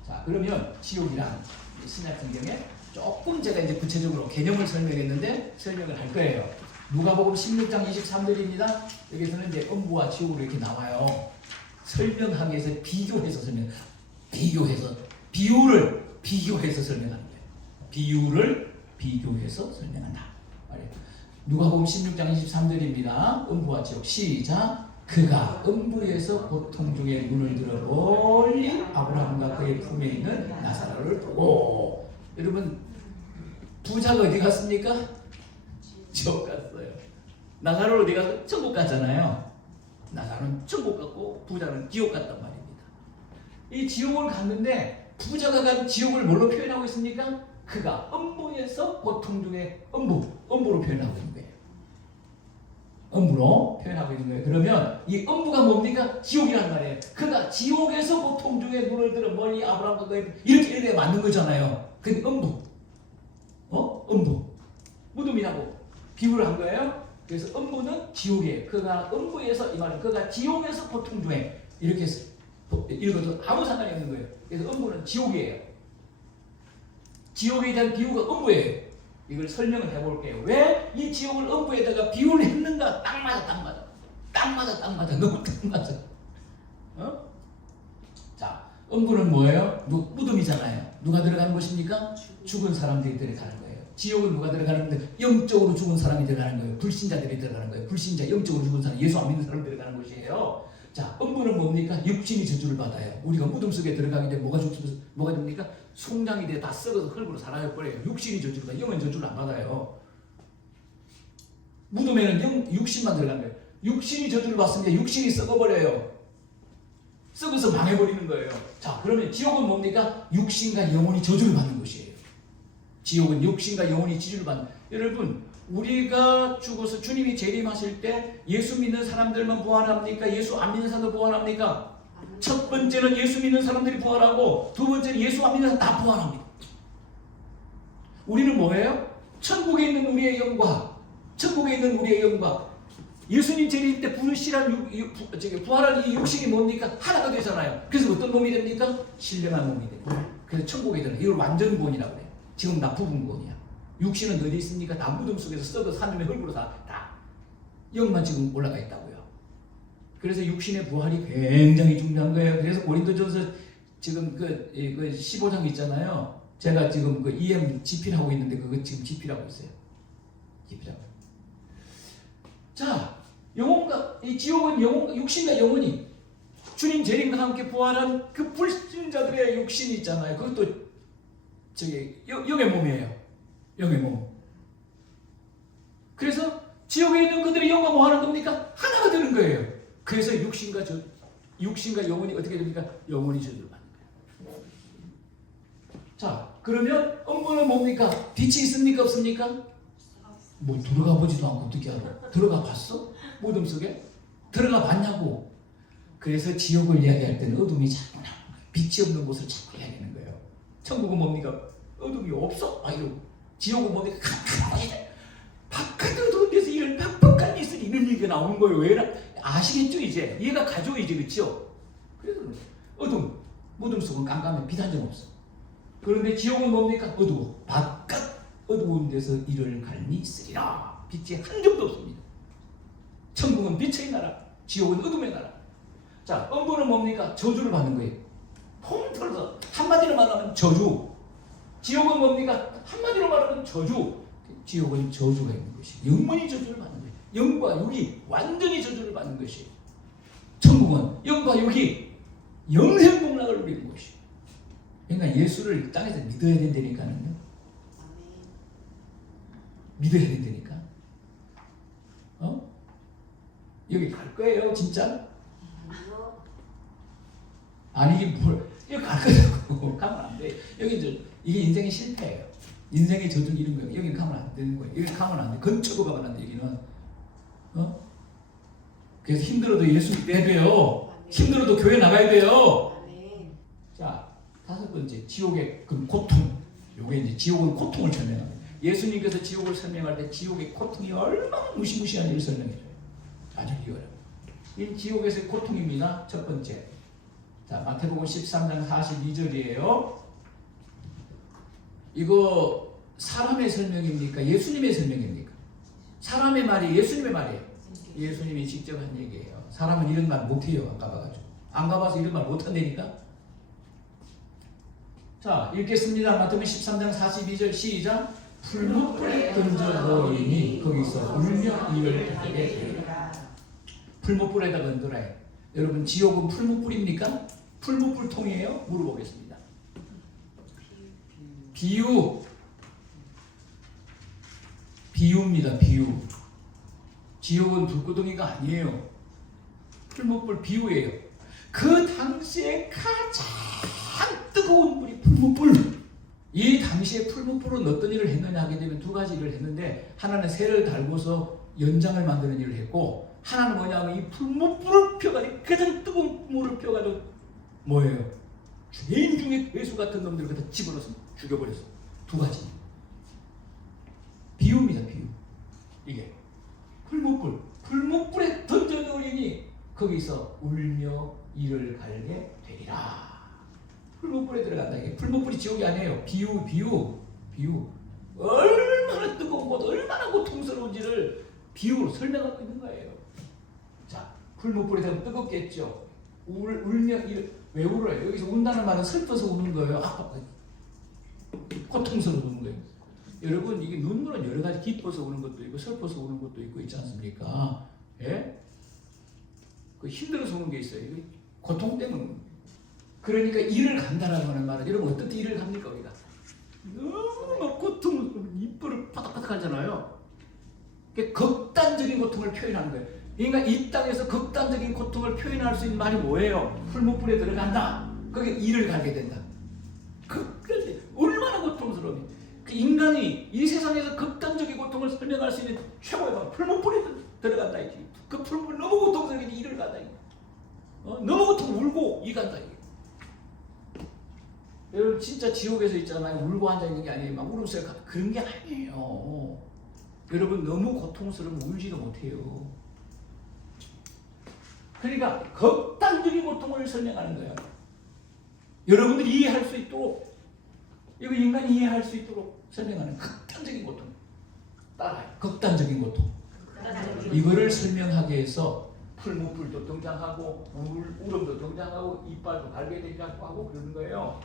자, 그러면 지옥이란 신약 성경에 조금 제가 이제 구체적으로 개념을 설명했는데 설명을 할 거예요. 누가복음 16장 23절입니다. 여기서는 이제 음부와 지옥으로 이렇게 나와요. 설명하기 위해서 비유를 비교해서 설명하는 거예요. 비유를 비교해서 설명한다. 누가복음 16장 23절입니다. 음부와 지옥 시작. 그가 음부에서 고통 중에 눈을 들어 멀리 아브라함과 그의 품에 있는 나사로를 보고. 여러분 부자가 어디 갔습니까? 지옥 갔어요. 나사로는 어디 가서? 천국 갔잖아요. 나사로는 천국 갔고 부자는 지옥 갔단 말입니다. 이 지옥을 갔는데 부자가 간 지옥을 뭘로 표현하고 있습니까? 그가 음부에서 고통 중에 음부로 표현하고 있는 거예요. 음부로 표현하고 있는 거예요. 그러면 이 음부가 뭡니까? 지옥이란 말이에요. 그가 지옥에서 고통 중에 눈을 들어 멀리 아브라함과 그의 이렇게 맞는 거잖아요. 그게 음부. 음부. 무덤이라고 비유를 한 거예요. 그래서 음부는 지옥이에요. 그가 음부에서, 이 말은 그가 지옥에서 고통 중에 이렇게 읽어도 아무 상관이 없는 거예요. 그래서 음부는 지옥이에요. 지옥에 대한 비유가 음부예요. 이걸 설명을 해볼게요. 왜 이 지옥을 음부에다가 비유를 했는가? 딱 맞아, 딱 맞아. 딱 맞아, 딱 맞아. 너무 딱 맞아. 어? 자, 음부는 뭐예요? 무덤이잖아요. 누가 들어가는 곳입니까? 죽은 사람들이 들어가는 거예요. 지옥은 누가 들어가는데? 영적으로 죽은 사람이 들어가는 거예요. 불신자들이 들어가는 거예요. 불신자, 영적으로 죽은 사람, 예수 안 믿는 사람이 들어가는 곳이에요. 자, 음부는 뭡니까? 육신이 저주를 받아요. 우리가 무덤 속에 들어가게 되면 뭐가 됩니까? 송장이 돼 다 썩어서 흙으로 사라져 버려요. 육신이 저주를 받아요. 영은 저주를 안 받아요. 무덤에는 육신만 들어가는 거예요. 육신이 저주를 받습니다. 육신이 썩어버려요. 썩어서 망해버리는 거예요. 자, 그러면 지옥은 뭡니까? 육신과 영혼이 저주를 받는 곳이에요. 지옥은 육신과 영혼이 저주를 받는. 여러분, 우리가 죽어서 주님이 재림하실 때 예수 믿는 사람들만 부활합니까? 예수 안 믿는 사람들 부활합니까? 첫 번째는 예수 믿는 사람들이 부활하고 두 번째는 예수 안 믿는 사람 다 부활합니다. 우리는 뭐예요? 천국에 있는 우리의 영과 천국에 있는 우리의 영과 예수님 재림 때 부활한 이 육신이 뭡니까? 하나가 되잖아요. 그래서 어떤 몸이 됩니까? 신령한 몸이 됩니다. 그래서 천국에 들어요. 이걸 완전본이라고 해요. 지금 나 부분본이야. 육신은 어디 있습니까? 다 무덤 속에서 썩어 산림의 흙으로 다 영만 지금 올라가 있다고요. 그래서 육신의 부활이 굉장히 중요한 거예요. 그래서 고린도전서 지금 그 15장 있잖아요. 제가 지금 그 EM 집필하고 있는데 그거 지금 집필하고 있어요. 집필하고. 자, 영혼과 이 지옥은 육신과 영혼이 주님 재림과 함께 부활한 그 불신자들의 육신이 있잖아요. 그것도 영의 몸이에요. 영의 몸. 그래서 지옥에 있는 그들의 영과 뭐 하는 겁니까? 하나가 되는 거예요. 그래서 육신과 영혼이 어떻게 됩니까? 영혼이 저주를 받는 거예요. 자, 그러면 음부는 뭡니까? 빛이 있습니까? 없습니까? 뭐 들어가 보지도 않고 어떻게 알아? 들어가 봤어? 무덤 속에? 들어가 봤냐고. 그래서 지옥을 이야기할 때는 어둠이 자꾸 나오는 거예요. 빛이 없는 곳을 자꾸 이야기하는 거예요. 천국은 뭡니까? 어둠이 없어. 이러고. 지옥은 뭡니까? 캄캄하게 바깥으로 도는데서 이런 팍팍한 있으니 이런 얘기가 나오는 거예요. 왜? 아시겠죠 이제? 이해가 가죠 이제, 그렇죠? 그래서 어둠, 무덤 속은 깜깜해. 빛 한 점 없어. 그런데 지옥은 뭡니까? 어두워. 바깥 어두운 데서 이를 갈미 있으리라. 빛이 한 점도 없습니다. 천국은 빛의 나라, 지옥은 어둠의 나라. 자, 음부는 뭡니까? 저주를 받는 거예요. 통틀어서 한마디로 말하면 저주. 지옥은 뭡니까? 한마디로 말하면 저주. 지옥은 저주가 있는 것이에요. 영원히 저주를 받는 거예요. 영과 육이 완전히 저주를 받는 것이에요. 천국은 영과 육이 영생 복락을 누리는 것이에요. 그러니까 예수를 땅에서 믿어야 된다니까요. 믿어야 된다니까. 여기 갈 거예요, 진짜? 아니긴 뭘? 여기 갈 거라고. 가면 안 돼. 여기 이게 인생의 실패예요. 인생의 저주는 이런 거예요. 여기 가면 안 되는 거예요. 여기 가면 안 돼. 근처도 가면 안 돼. 여기는. 그래서 힘들어도 예수 믿어야 돼요. 힘들어도 교회 나가야 돼요. 자, 다섯 번째, 지옥의 그 고통. 요게 이제 지옥은 고통을 설명합니다. 예수님께서 지옥을 설명할 때 지옥의 고통이 얼마나 무시무시한지를 설명해줘요. 아주 어려워요. 이 지옥에서의 고통입니다. 첫 번째. 자, 마태복음 13장 42절이에요. 이거 사람의 설명입니까? 예수님의 설명입니까? 사람의 말이 예수님의 말이에요. 예수님이 직접 한 얘기예요. 사람은 이런 말 못해요. 안 가봐가지고. 안 가봐서 이런 말 못한다니까? 자, 읽겠습니다. 마태복음 13장 42절 시작. 풀무불에 던져 놓으니 거기서 울며 이를 하게 되리라. 풀무불에다 던져라. 여러분, 지옥은 풀무불입니까? 풀무불통이에요? 물어보겠습니다. 비유입니다. 비유. 지옥은 불구덩이가 아니에요. 풀무불 비유예요. 그 당시에 가장 뜨거운 불이 풀무불. 이 당시에 풀무불은 어떤 일을 했느냐 하게 되면 두 가지 일을 했는데, 하나는 새를 달고서 연장을 만드는 일을 했고, 하나는 뭐냐면 이 풀무불을 펴가지고 가장 뜨거운 물을 펴가지고 뭐예요? 죄인 중에 괴수 같은 놈들을 갖다 집어넣어서 죽여버렸어. 두 가지. 비유입니다. 비유. 이게 풀무불에 던져 놓으니 거기서 울며 이를 갈게 되리라. 풀무불에 들어간다. 이게 풀무불이 지옥이 아니에요. 비유. 얼마나 뜨거운 것, 얼마나 고통스러운지를 비유로 설명하고 있는 거예요. 자, 풀무불이 되면 뜨겁겠죠. 울면 왜 울어요? 여기서 운다는 말은 슬퍼서 우는 거예요. 고통스러워 우는 거예요. 여러분, 이게 눈물은 여러 가지, 기뻐서 우는 것도 있고 슬퍼서 우는 것도 있고 있지 않습니까? 예? 그 힘들어서 우는 게 있어요. 이거 고통 때문에. 그러니까 일을 간다라고 하는 말은, 여러분 어떤 때 일을 갑니까 우리가? 너무 고통, 이빨을 바닥바닥 하잖아요. 극단적인 고통을 표현하는 거예요. 그러니까 이 땅에서 극단적인 고통을 표현할 수 있는 말이 뭐예요? 풀무불에 들어간다. 거기에 일을 가게 된다. 얼마나 고통스러워. 그 인간이 이 세상에서 극단적인 고통을 설명할 수 있는 최고의 방법, 풀무불에 들어간다. 그 풀무불 너무 고통스러우니 일을 간다. 너무 고통 울고 이 간다. 여러분 진짜 지옥에서 있잖아요. 울고 앉아있는 게 아니에요. 막 울음소리 그런 게 아니에요. 여러분 너무 고통스러우면 울지도 못해요. 그러니까 극단적인 고통을 설명하는 거예요. 여러분들이 이해할 수 있도록, 이거 인간이 이해할 수 있도록 설명하는 극단적인 고통. 따라요. 극단적인 고통. 이거를 설명하기 위해서 풀무불도 등장하고 울음도 등장하고 이빨도 갈게 등장하고 그러는 거예요.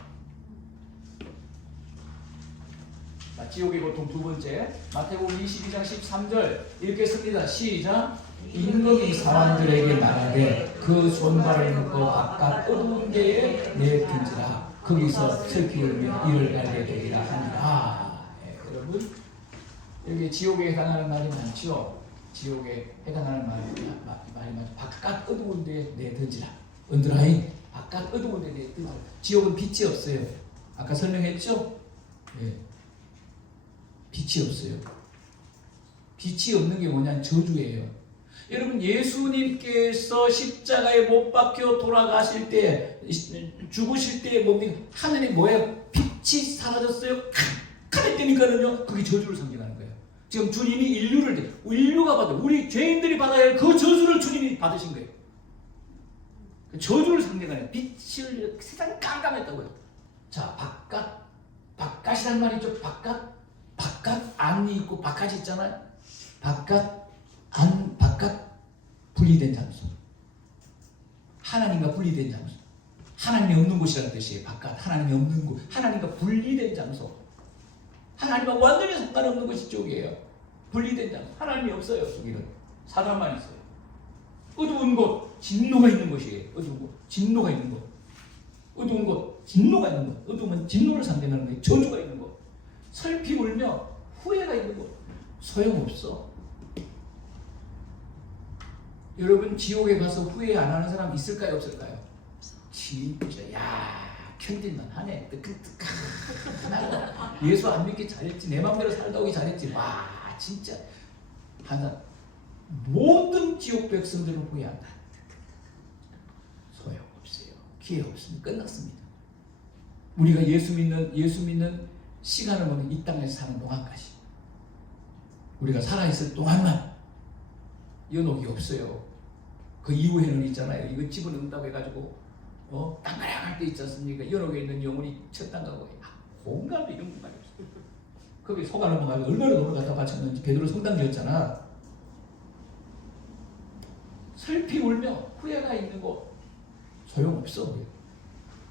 자, 지옥의 고통 두 번째, 마태복음 22장 13절 읽겠습니다. 시작. 임금이 사람들에게 말하되 그 손발을 묶고 바깥 어두운 데에 내든지라 거기서 슬피 울며 이를 갈게 되리라 하니라. 여러분 여기 지옥에 해당하는 말이 많죠. 지옥에 해당하는 말이 많죠. 바깥 어두운 데에 내든지라. 언더라인. 바깥 어두운 데에 내든지라. 지옥은 빛이 없어요. 아까 설명했죠? 네. 빛이 없어요. 빛이 없는 게 뭐냐면 저주예요. 여러분 예수님께서 십자가에 못 박혀 돌아가실 때, 죽으실 때 뭡니까? 하늘이 뭐예요? 빛이 사라졌어요. 캄캄해 뜨니까는요. 그게 저주를 상징하는 거예요. 지금 주님이 인류가 받아, 우리 죄인들이 받아야 할 그 저주를 주님이 받으신 거예요. 저주를 상징하는 빛을, 세상이 깜깜했다고요. 자, 바깥이란 말이죠. 바깥 안이 있고 바깥이 있잖아요. 바깥 분리된 장소. 하나님과 분리된 장소. 하나님이 없는 곳이라는 뜻이에요. 바깥, 하나님이 없는 곳. 하나님과 분리된 장소. 하나님과 완전히 상관없는 곳이 쪽이에요. 분리된 장소. 하나님이 없어요. 여기는 사람만 있어요. 어두운 곳, 진노가 있는 곳이에요. 어두운 곳, 진노가 있는 곳. 어두운 곳, 진노가 있는 곳. 어두우면 진노를 상징하는 거예요. 저주가 있는 곳. 슬피 울며 후회가 있는 곳. 소용없어. 여러분 지옥에 가서 후회 안 하는 사람 있을까요? 없을까요? 진짜 견딜만 하네. 뜨끈뜨끈하고 예수 안 믿기 잘했지. 내 맘대로 살다 오기 잘했지. 와 진짜 하나 모든 지옥 백성들은 후회한다. 소용없어요. 기회 없으면 끝났습니다. 우리가 예수 믿는 시간을 보면 이 땅에서 사는 동안까지 우리가 살아있을 동안만 연옥이 없어요. 그 이후에는 있잖아요. 이거 집어넣는다고 해가지고 땅가량할 때 있지 않습니까? 연옥에 있는 영혼이 첫 땅 가고 공간도 이런 공간이 없어요. 거기 소가 넘어가고 얼마나 돈을 갖다 바쳤는지. 베드로 성당 지었잖아. 슬피 울며 후회가 있는 곳 소용없어.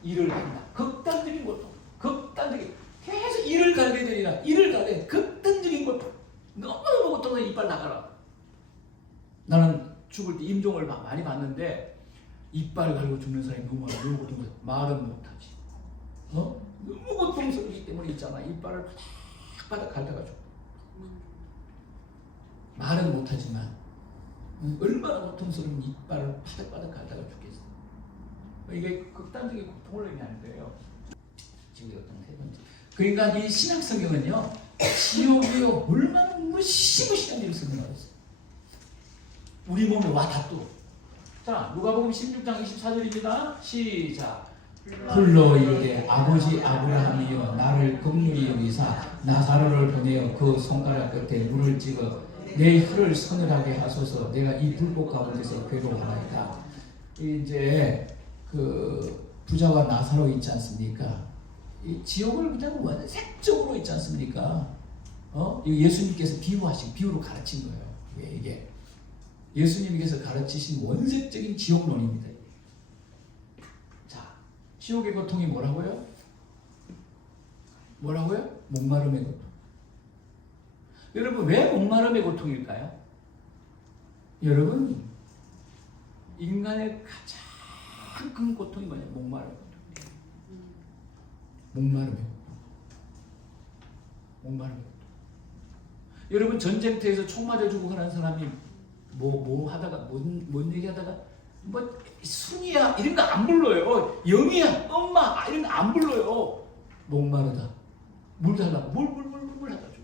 일을 한다. 극단적인 고통. 극단적인 계속 일을 갈게 되리라. 일을 갈게 극단적인 고통. 너무너무 고통에 이빨 나가라. 나는 죽을 때 임종을 많이 봤는데 이빨 갈고 죽는 사람이 너무 많아. 너무 고통스러워. 말은 못하지. 너무 고통스럽기 때문에 있잖아. 이빨을 바닥바닥 갈다가 죽어. 말은 못하지만 얼마나 고통스러운 이빨을 바닥바닥 갈다가 죽겠어. 이게 극단적인 고통을 의미하는 거예요. 지금 어떤 세 번째. 그러니까 이 신약성경은요. 지옥이요 얼마나 무시무시한 일을 설명하고 있어요. 우리 몸에 와닿도록. 자, 누가복음 16장 24절입니다. 시작. 홀로 이르되 아버지 아브라함이여 나를 긍휼히 여기사 나사로를 보내어 그 손가락 끝에 물을 찍어 내 혀를 서늘하게 하소서. 내가 이 불꽃 가운데서 괴로워하나이다. 이제 그 부자와 나사로 있지 않습니까? 이 지옥을 그냥 원색적으로 있지 않습니까? 예수님께서 비유로 가르친 거예요. 이게 예수님께서 가르치신 원색적인 지옥론입니다. 자, 지옥의 고통이 뭐라고요? 목마름의 고통. 여러분, 왜 목마름의 고통일까요? 여러분, 인간의 가장 큰 고통이 뭐냐면 목마름의 고통. 목마름의 고통. 여러분, 전쟁터에서 총 맞아 죽고 하는 사람이 뭔 얘기하다가 순이야 이런 거 안 불러요. 영이야, 엄마 이런 거 안 불러요. 목마르다. 물 달라고 물 하다 줘.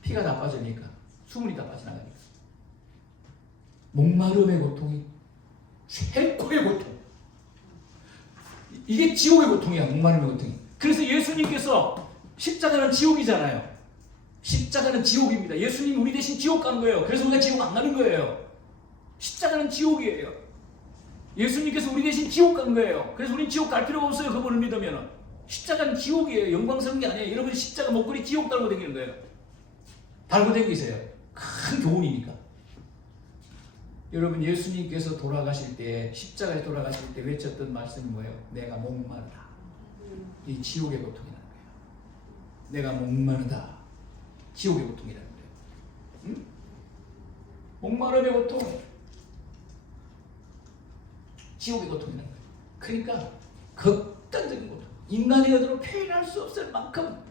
피가 다 빠지니까, 수분이 다 빠져나가니까. 목마름의 고통이 최고의 고통. 이게 지옥의 고통이야. 목마름의 고통이. 그래서 예수님께서 십자가는 지옥이잖아요. 십자가는 지옥입니다. 예수님 우리 대신 지옥 간 거예요. 그래서 우리가 지옥 안 가는 거예요. 십자가는 지옥이에요. 예수님께서 우리 대신 지옥 간 거예요. 그래서 우린 지옥 갈 필요가 없어요. 그분을 믿으면. 십자가는 지옥이에요. 영광스러운 게 아니에요. 여러분, 십자가 목걸이 지옥 달고 다니는 거예요. 달고 다니세요. 큰 교훈이니까. 여러분, 예수님께서 돌아가실 때, 십자가에 돌아가실 때 외쳤던 말씀이 뭐예요? 내가 목마르다. 이 지옥의 고통이라는 거예요. 내가 목마르다. 지옥의 고통이라는 거예요. 응? 목마름의 고통, 지옥의 고통이라는 거예요. 그러니까 극단적인 고통, 인간의 의도로 표현할 수 없을 만큼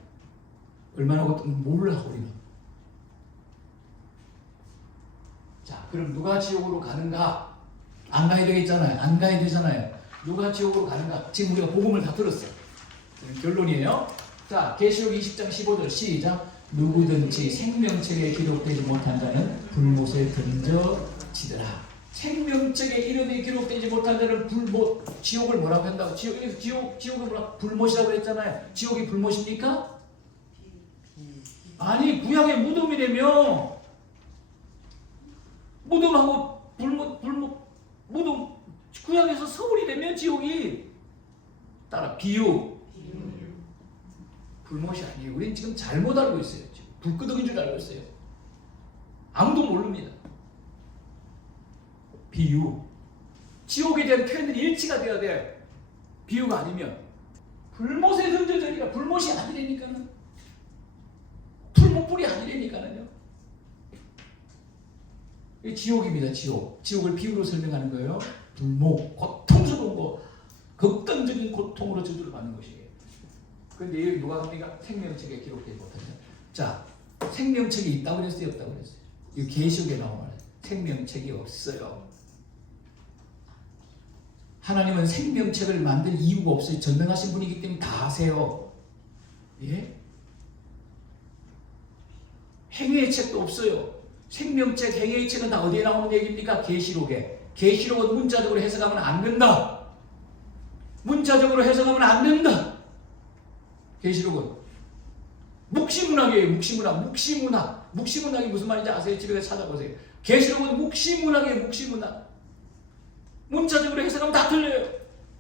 얼마나 고통 몰라 우리는. 자, 그럼 누가 지옥으로 가는가? 안 가야 되겠잖아요. 안 가야 되잖아요. 누가 지옥으로 가는가? 지금 우리가 복음을 다 들었어요. 결론이에요. 자, 계시록 20장 15절 시작. 누구든지 생명책에 기록되지 못한 자는 불못에 던져지더라. 생명책에 이름이 기록되지 못한 자는 지옥을 뭐라고 한다고? 지옥을 뭐라고? 불못이라고 했잖아요. 지옥이 불못입니까? 아니, 구약의 무덤이라며. 무덤하고 무덤, 구약에서 서울이라면 지옥이 따라 비유. 불못이 아니에요. 우리는 지금 잘못 알고 있어요. 지금 불끄덕인 줄 알고 있어요. 아무도 모릅니다. 비유. 지옥에 대한 표현들이 일치가 돼야 돼요. 비유가 아니면. 불못에 던져져니까 불못이 아니라니까는. 풀목불이 아니라니까는요. 이게 지옥입니다. 지옥을 비유로 설명하는 거예요. 불목, 고통스러운 거, 극단적인 고통으로 저주를 받는 것이에요. 그런데 여기 누가 합니까? 생명책에 기록되지 못하죠. 자, 생명책이 있다고 그랬어요? 없다고 그랬어요? 이 계시록에 나오는 생명책이 없어요. 하나님은 생명책을 만들 이유가 없어요. 전능하신 분이기 때문에 다 아세요. 예? 행위의 책도 없어요. 생명책, 행위의 책은 다 어디에 나오는 얘기입니까? 계시록에. 계시록은 문자적으로 해석하면 안 된다. 문자적으로 해석하면 안 된다. 계시록은 묵시문학이에요. 묵시문학이 무슨 말인지 아세요? 집에 가서 찾아보세요. 계시록은 묵시문학이에요. 묵시문학. 문자적으로 해석하면 다 틀려요.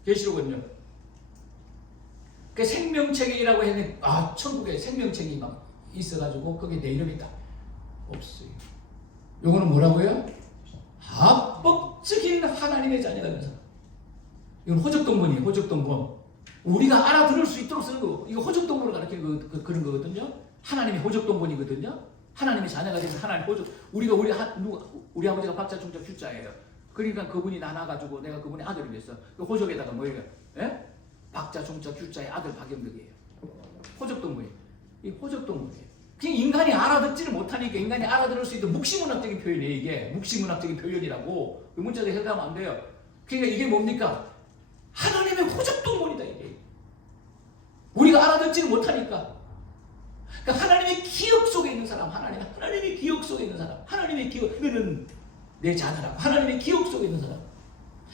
계시록은요. 그 생명책이라고 했는데 천국에 생명책이 막 있어가지고 거기에 내 이름이 딱 없어요. 요거는 뭐라고요? 합법적인 하나님의 자녀가 되는 사람. 이건 호적동본이에요. 호적동본. 우리가 알아들을 수 있도록 쓰는 거. 이거 호적동본을 가르치는 그런 거거든요. 하나님의 호적동본이거든요. 하나님의 자녀가 되면 하나님 호적. 우리 아버지가 박자 중자 주자예요. 그러니까 그분이 나눠가지고 내가 그분의 아들이 됐어. 그 호적에다가 뭐예요? 예? 박자 중자 주자의 아들 박영덕이에요. 호적동본이에요. 이 호적동본이에요. 그냥 인간이 알아듣지를 못하니까 인간이 알아들을 수 있는 묵시문학적인 표현이에요. 이게 묵시문학적인 표현이라고. 문자도 해석하면 안 돼요. 그러니까 이게 뭡니까? 하나님의 호적동본이다 이게. 우리가 알아듣지를 못하니까. 그러니까 하나님의 기억 속에 있는 사람, 하나님의 기억 속에 있는 사람, 하나님의 기억, 너는 내 자녀라고. 하나님의 기억 속에 있는 사람,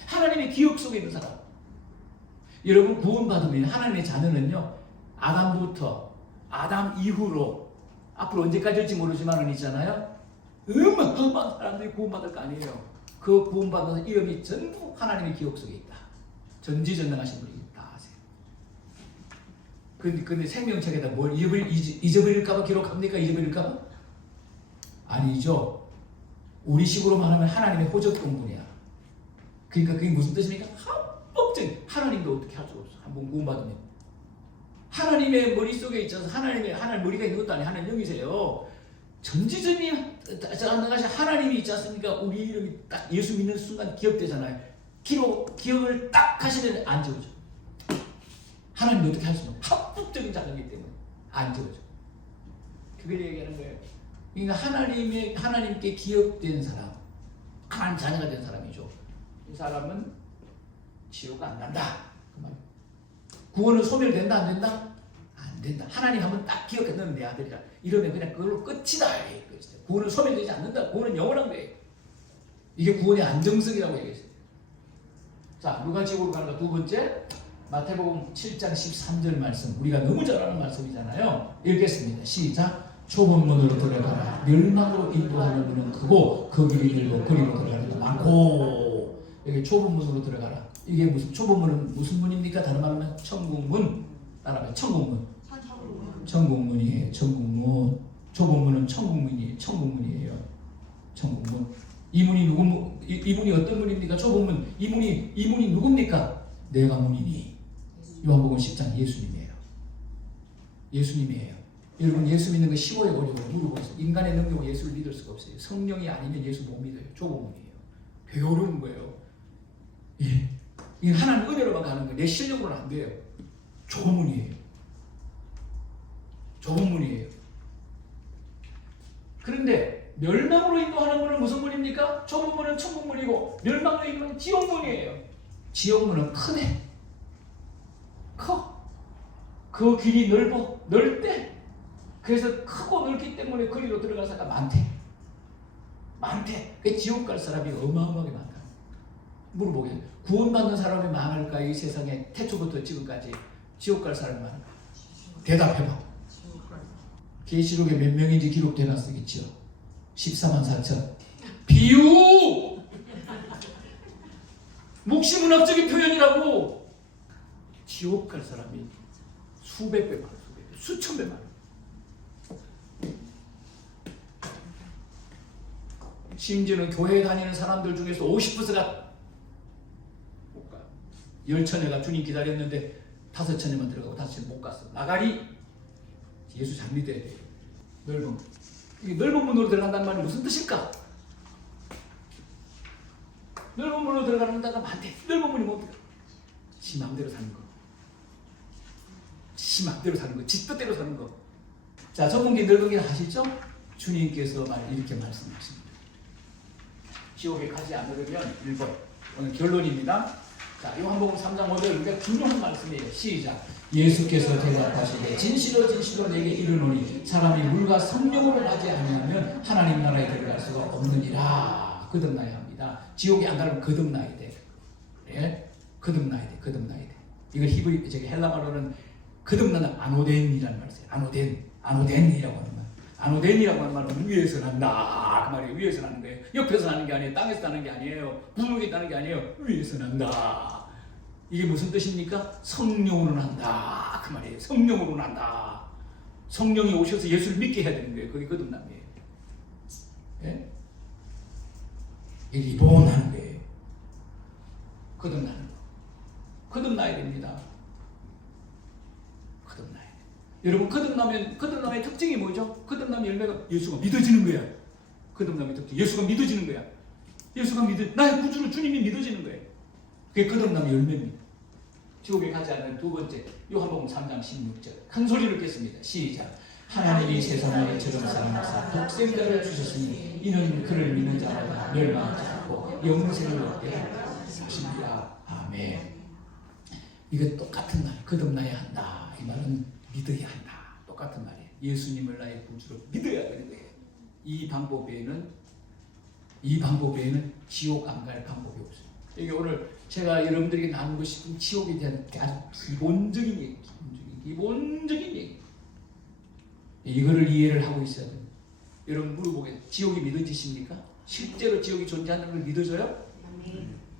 하나님의 기억 속에 있는 사람. 여러분 구원받으면 하나님의 자녀는요, 아담 이후로 앞으로 언제까지 올지 모르지만은 있잖아요. 어마어마한 사람들이 구원받을 거 아니에요. 그 구원받은 이름이 전부 하나님의 기억 속에 있다. 전지전능하신 분이 다 아세요. 근데 생명책에다 뭘 잊어버릴까봐 기록합니까? 잊어버릴까봐? 아니죠. 우리 식으로 말하면 하나님의 호적 공분이야. 그러니까 그게 무슨 뜻입니까? 합법적인, 하나님도 어떻게 할 수가 없어. 한번 구원받으면 하나님의 머릿속에 있어서 하나님 머리가 있는 것도 아니에요. 하나님 영이세요. 전지전이 나가시 하나님이 있지 않습니까? 우리 이름이 딱 예수 믿는 순간 기억되잖아요. 기억을 딱 하시면 안 지워져. 하나님이 어떻게 할 수는 없어. 합법적인 자녀이기 때문에 안 지워져. 그걸 얘기하는 거예요. 그러니까 하나님께 기억된 사람, 하나님 자녀가 된 사람이죠. 이 사람은 지옥 안 간다. 그 말. 구원은 소멸된다 안 된다? 안 된다. 하나님 한번 딱 기억해. 너는 내 아들이라. 이러면 그냥 그걸로 끝이다. 구원은 소멸되지 않는다. 구원은 영원한 거예요. 이게 구원의 안정성이라고 얘기했어요. 자, 누가 지옥으로 가는가? 두 번째, 마태복음 7장 13절 말씀. 우리가 너무 잘 아는 말씀이잖아요. 읽겠습니다. 시작. 좁은 문으로 들어가라. 멸망으로 인도하는 문은 크고 그 길이 넓고 그리로 들어가는 게 많고. 여기 좁은 문으로 들어가라. 이게 무슨 좁은 문은 무슨 문입니까? 다른 말로 하면 천국문. 따라하면 천국문. 천국문이에요. 천국문. 좁은 문은 천국문이에요. 천국문. 이 문이 어떤 문입니까? 좁은 문. 이 문이 누굽니까? 내가 문이니. 요한복음 10장 예수님이에요. 여러분 예수 믿는 거 쉬워요, 어려워요? 물어보세요. 인간의 능력으로 예수를 믿을 수가 없어요. 성령이 아니면 예수 못 믿어요. 좁은 문이에요. 되게 어려운 거예요. 예. 이게 하나님 은혜로만 가는 거예요. 내 실력으로는 안 돼요. 좁은 문이에요. 그런데 멸망으로 인도하는 문은 무슨 문입니까? 좁은 문은 천국문이고 멸망으로 인도하는 지옥문이에요. 지옥문은 크네. 커. 그 길이 넓대. 그래서 크고 넓기 때문에 거기로 들어갈 사람이 많대. 그 지옥 갈 사람이 어마어마하게 많다. 물어보겠어요. 구원받는 사람이 많을까? 이 세상에 태초부터 지금까지 지옥 갈 사람이 많을까? 대답해봐. 계시록에 몇 명인지 기록되어 놨겠죠. 14만 4천. 비유! 묵시문학적인 표현이라고. 지옥 갈 사람이 수백 배 많아. 수천 배 많아. 심지어는 교회 다니는 사람들 중에서 50%가 못 가. 10처녀가 주님 기다렸는데 5처녀만 들어가고 5처녀 못 갔어. 나가리. 예수 잘 믿어야 돼. 이게 넓은 문으로 들어간다는 말이 무슨 뜻일까? 넓은 문으로 들어가는 데가 많대. 넓은 문이 뭡니까? 지 마음대로 사는 거. 지 마음대로 사는 거. 지 뜻대로 사는 거. 자, 전문기 넓은 길 아시죠? 주님께서 이렇게 말씀하십니다. 지옥에 가지 않으려면 1번. 오늘 결론입니다. 자, 요한복음 3장 5절 우리가 중요한 말씀이에요. 시작. 예수께서 대답하시되 진실로 진실로 내게 이르노니 사람이 물과 성령으로 가지 아니하면 하나님 나라에 들어갈 수가 없느니라. 거듭나야 합니다. 지옥에 안 가면 거듭나야 돼. 그래? 거듭나야 돼. 이걸 헬라말로는 거듭나는 아노덴이라는 말이에요. 아노덴이라고 하는 말. 아노덴이라고 하는 말은 위에서 난다. 그 말이에요. 위에서 나는 거예요. 옆에서 나는 게 아니에요. 땅에서 나는 게 아니에요. 부엌에 나는 게 아니에요. 위에서 난다. 이게 무슨 뜻입니까? 성령으로 난다. 그 말이에요. 성령으로 난다. 성령이 오셔서 예수를 믿게 해야 되는 거예요. 그게 거듭남이에요. 예? 리본하는 거예요. 거듭나는 거. 거듭나야 됩니다. 거듭나야 돼. 여러분 거듭남의 특징이 뭐죠? 거듭남의 열매가 예수가 믿어지는 거야. 거듭남의 특징. 예수가 믿어지는 거야. 나의 구주로 주님이 믿어지는 거예요. 그게 거듭남의 열매입니다. 지옥에 가지 않는 두 번째 요한복음 3장 16절 큰 소리를 듣겠습니다. 시작. 하나님이 세상을 이처럼 사랑하사 독생자를 주셨으니 이는 그를 믿는 자마다 멸망하지 않고 영생을 얻게 하십니다. 아멘. 이게 똑같은 말. 거듭나야 한다. 이 말은 믿어야 한다. 똑같은 말이에요. 예수님을 나의 구주로 믿어야 되는 거예요. 이 방법 외에는 지옥 안 갈 방법이 없어요. 이게 오늘 제가 여러분들에게 나누고 싶은 지옥에 대한 아주 기본적인 얘기. 이거를 이해를 하고 있어야 됩니다. 여러분 물어보게 지옥이 믿어지십니까? 실제로 지옥이 존재하는 걸 믿어져요?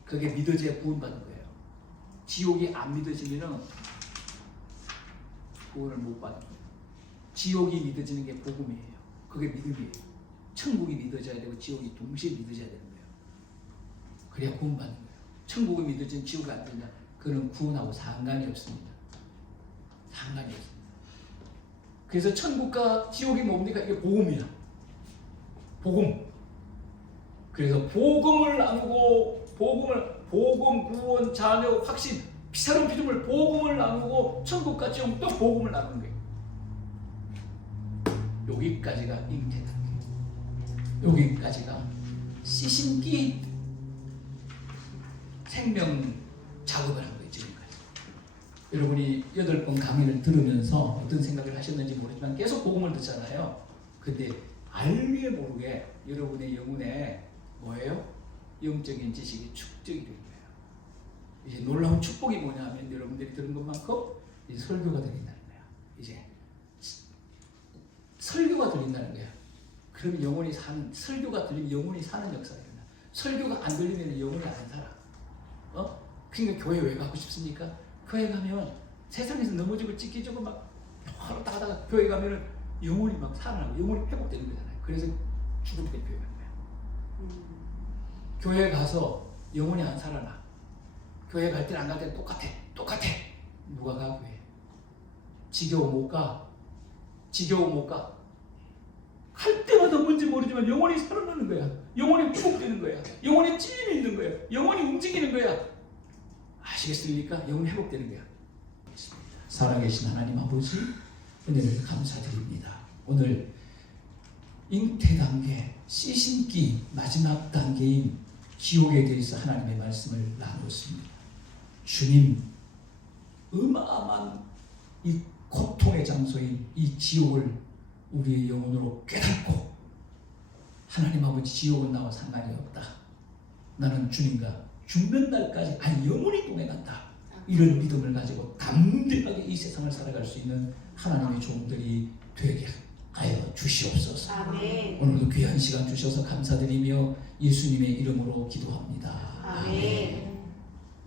그게 믿어져야 구원받는 거예요. 지옥이 안 믿어지면은 구원을 못 받는 거예요. 지옥이 믿어지는 게 복음이에요. 그게 믿음이에요. 천국이 믿어져야 되고 지옥이 동시에 믿어져야 되는 거예요. 그래야 구원받는 거예요. 천국이 믿어지는 지옥이 안 되냐? 그는 구원하고 상관이 없습니다. 상관이 없습니다. 그래서 천국과 지옥이 뭡니까? 이게 복음이야. 복음. 그래서 복음을 나누고 복음, 구원, 자녀, 확신, 피사름 피조물 복음을 나누고 천국과 지옥 또 복음을 나누는 거예요. 여기까지가 잉태 단계. 여기까지가 씨심기 생명 작업을 한 거예요. 지금까지. 여러분이 8번 강의를 들으면서 어떤 생각을 하셨는지 모르지만 계속 복음을 듣잖아요. 근데 알게 모르게 여러분의 영혼에 뭐예요? 영적인 지식이 축적이 된 거예요. 이제 놀라운 축복이 뭐냐면 여러분들이 들은 것만큼 이제 설교가 들린다는 거야. 이제 설교가 들린다는 거야. 그러면 영혼이 설교가 들리면 영혼이 사는 역사가 일어나. 설교가 안 들리면 영혼이 안 살아. 그러니까 교회 왜 가고 싶습니까? 교회 가면 세상에서 넘어지고 찢기지고 막 하루 따다가 교회 가면은 영혼이 막 살아나고 영혼이 회복되는 거잖아요. 그래서 죽을 때 교회 가는 거야. 교회 가서 영혼이 안 살아나. 교회 갈 때는 안 갈 때는 똑같아. 누가 가 교회? 지겨워 못 가. 갈 때마다 뭔지 모르지만 영혼이 살아나는 거야. 영혼이 회복되는 거야. 영혼의 찔림이 있는 거야. 영혼이 움직이는 거야. 아시겠습니까? 영혼이 회복되는 거야. 살아계신 하나님 아버지 은혜를 감사드립니다. 오늘 잉태 단계, 씨 심기 마지막 단계인 지옥에 대해서 하나님의 말씀을 나눴습니다. 주님, 어마어마한 이 고통의 장소인 이 지옥을 우리의 영혼으로 깨닫고 하나님 아버지 지옥은 나와 상관이 없다. 나는 주님과 죽는 날까지 영원히 동행한다. 이런 믿음을 가지고 담대하게 이 세상을 살아갈 수 있는 하나님의 종들이 되게 하여 주시옵소서. 아멘. 오늘도 귀한 시간 주셔서 감사드리며 예수님의 이름으로 기도합니다. 아멘.